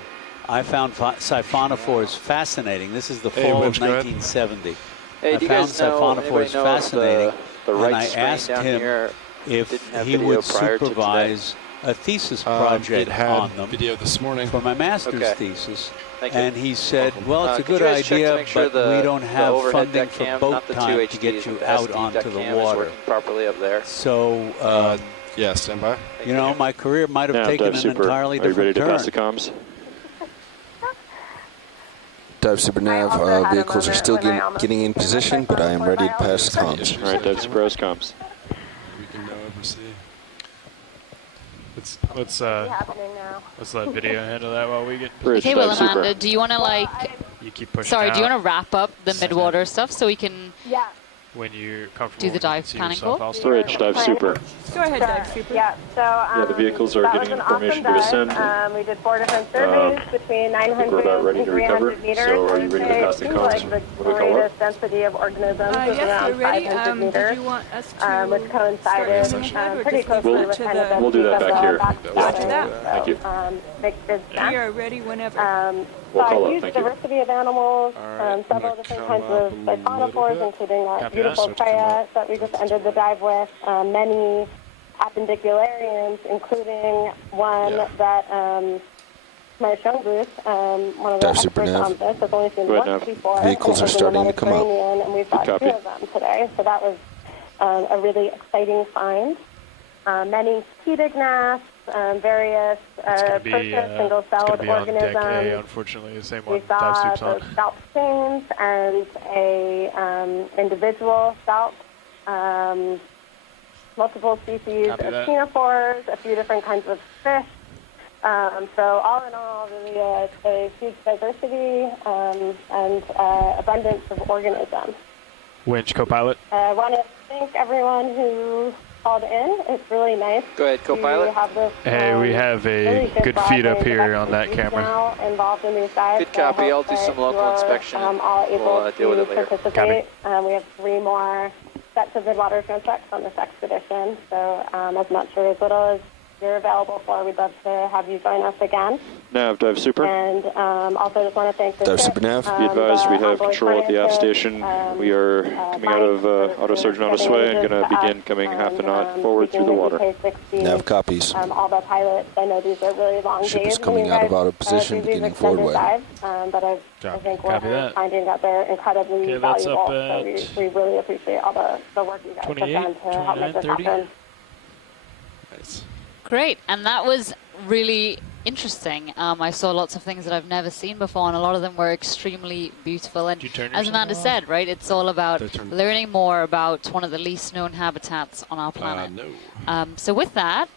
I found siphonophores fascinating. This is the Hey, fall winch, of go ahead. 1970. Hey, I do you found guys know, siphonophores anybody know fascinating, if the and right I screen asked down him here if didn't have he video would prior to supervise a thesis It project had on them video this morning. for my master's Okay. thesis. Thank you. And he said, well, it's a could good you guys check to idea, make sure but the- we don't the have overhead funding deck for cam, boat not the time to HDs, get but you the out SD onto deck the cam is water. working properly up there. So, Yeah, stand by. you know, my career might have Now, taken dive an super. entirely Are you ready different to turn. pass the comms? Dive Super nav vehicles are still getting in position, but I am ready to pass the comms. All right, dive super has comms. We can now oversee. Let's Happening now. let's let video handle that while we get. Bridge, Okay, well, dive super. Amanda, do you want to like? You keep pushing. Sorry, do you out. want to wrap up the Midwater stuff so we can? Yeah. when you're comfortable. Do the dive see planning yourself, call? I'll start. Bridge, dive super. Go ahead, dive super. Yeah, so the vehicles are that getting was an information awesome to dive. ascend. We did 4 different surveys between I think 900 we're about ready and to recover. 300 meters. So are you I'd ready to say pass it the seems comms? like the What do we call greatest density of organisms was Yes, around we're ready. 500 meters, Did you want us to which coincided start moving ahead, or pretty just leave closely it with to kind of the? the We'll do that peak of back the here. backscattering. Thank you. Makes good sense. We are ready whenever. We'll So call I up. used Thank you. diversity of animals, Alright, several I'm different gonna kinds come of up a little siphonophores, bit. including a Copy beautiful that. Switch them Treya up. that we just ended the dive with, many appendicularians, including one that my shown Bruce, one of the Dive super experts nav. on this, has only seen Go ahead, once nav. before. Vehicles It are was in the starting to come up. Mediterranean, and we saw Good 2 copy. of them today, so that was a really exciting find. Many pedognaths, various It's going to be, single-celled be on deck A, organisms. unfortunately, the same We one dive saw soups on. the scalp stains and a individual scalp, multiple species Copy of that. ctenophores, a few different kinds of fish. So all in all, really a huge diversity and abundance of organisms. Winch, co-pilot. I want to thank everyone who called in. It's really nice. Go ahead, co-pilot. To have this, Hey, we have a really good broad feed up range of here on that expertise camera. Now involved in these dives. Good So I copy. hope I'll do that some local you are, inspection and all able we'll deal with to it later. participate. We have 3 more sets of midwater transects on this expedition. So as much or as little as you're available for, we'd love to have you join us again. Nav, dive super. And also just want to thank the Dive ship, super nav. Be advised, we have onboard control at the aft scientists, station. We are coming out of auto surgeon on us way and going to begin coming half a knot forward through the water. Nav copies. All the pilots, I know these are really long Ship days. is coming out of auto position, do these beginning extended forward way. dives, but I think Copy we're that. finding that they're incredibly Okay, that's valuable. up So we really appreciate all the work you guys have 28, done to help make this 29, 30. happen. Nice. Great, and that was really interesting. I saw lots of things that I've never seen before, and a lot of them were extremely beautiful. And Did you turn as yourself Amanda off? said, right, it's all about Did I turn- learning more about one of the least known habitats on our planet. No. So with that,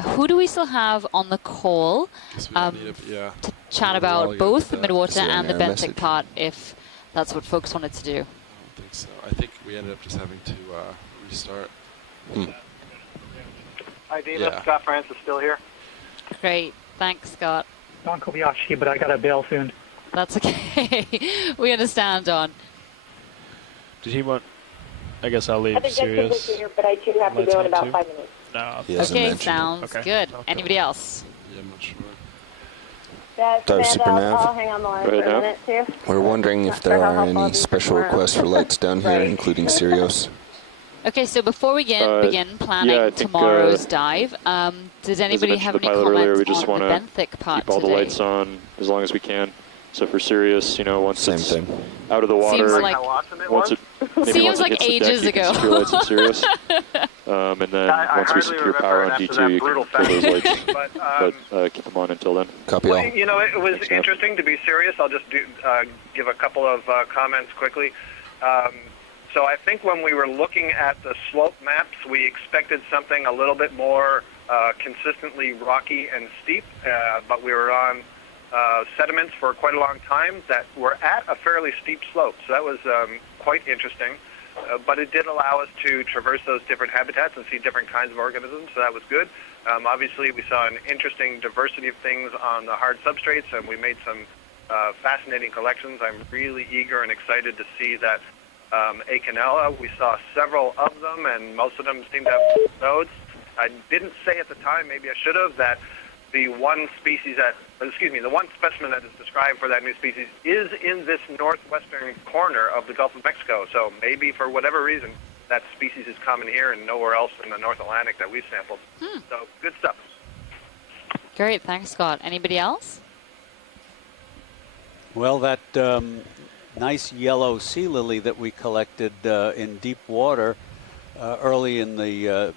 who do we still have on the call Guess we don't need it, but yeah. to chat We're about all good both with the that. Midwater Is there and the an error benthic message? part, if that's what folks wanted to do? I don't think so. I think we ended up just having to restart. Hi, David. Yeah. Scott Francis still here. Great, thanks, Scott. Don Kobayashi, but I got to bail soon. That's okay. We understand, Don. Did he want? I guess I'll leave I think that's Sirius. here, but I do have to Lights go on in about too? 5 minutes. No. He hasn't Okay, mentioned it. sounds Okay. good. Anybody else? Yeah, I'm not sure. Yes, Dive Amanda, super nav. I'll hang on the line Go for ahead, a nav. minute, too. We're wondering if Not there sure how are helpful any these special are. requests for lights down here, Right. including Sirius. Okay, so before we begin planning yeah, I think, tomorrow's dive, did As I anybody mentioned have to any the pilot earlier, comments we just on the want to benthic part keep all the today? lights on as long as we can. So for Sirius, once Same it's thing. out of the water, Seems like- How awesome it once was? it maybe Seems once like it hits the deck, ages you can ago. secure lights in Sirius. And then I once we hardly secure power remember on it after D2, that you can brutal kill those lights. But, Keep them on until then. Copy all. well, it was Thanks, Nav. interesting to be serious. I'll just give a couple of comments quickly. So I think when we were looking at the slope maps, we expected something a little bit more consistently rocky and steep, but we were on sediments for quite a long time that were at a fairly steep slope. So that was quite interesting. But it did allow us to traverse those different habitats and see different kinds of organisms, so that was good. Obviously, we saw an interesting diversity of things on the hard substrates, and we made some fascinating collections. I'm really eager and excited to see that Acanella. We saw several of them, and most of them seemed to have nodes. I didn't say at the time, maybe I should have, that the one specimen that is described for that new species is in this northwestern corner of the Gulf of Mexico. So maybe for whatever reason, that species is common here and nowhere else in the North Atlantic that we've sampled. So good stuff. Great, thanks, Scott. Anybody else? Well, that nice yellow sea lily that we collected in deep water early in the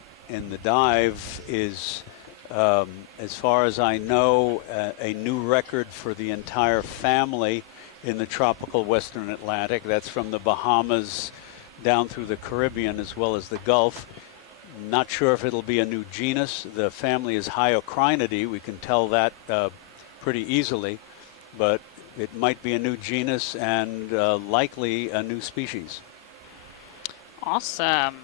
dive is, as far as I know, a new record for the entire family in the tropical Western Atlantic. That's from the Bahamas down through the Caribbean as well as the Gulf. Not sure if it'll be a new genus. The family is Hyocrinidae. We can tell that pretty easily, but it might be a new genus and likely a new species. Awesome.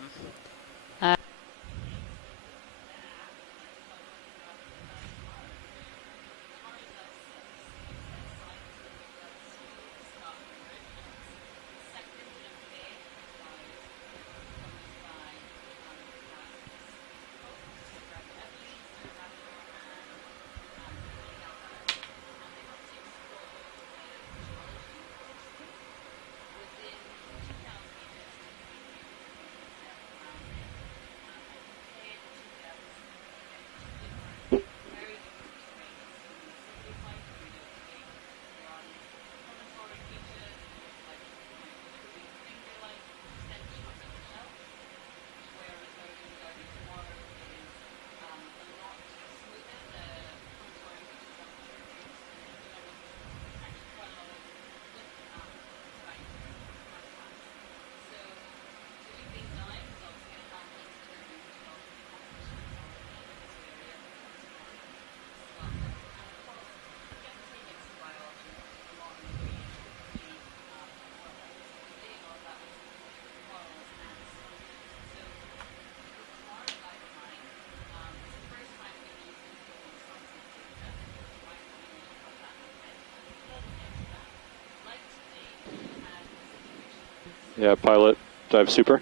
Yeah, pilot, dive super.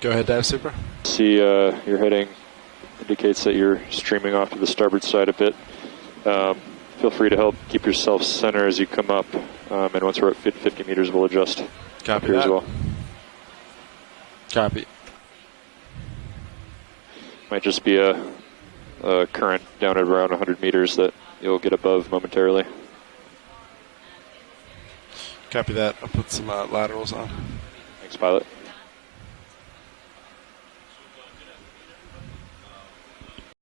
Go ahead, dive super. See your heading indicates that you're streaming off to the starboard side a bit. Feel free to help keep yourself center as you come up, and once we're at 50 meters, we'll adjust. Copy here that. as well. Copy. Might just be a current down at around 100 meters that you'll get above momentarily. Copy that. I'll put some laterals on. Thanks, pilot.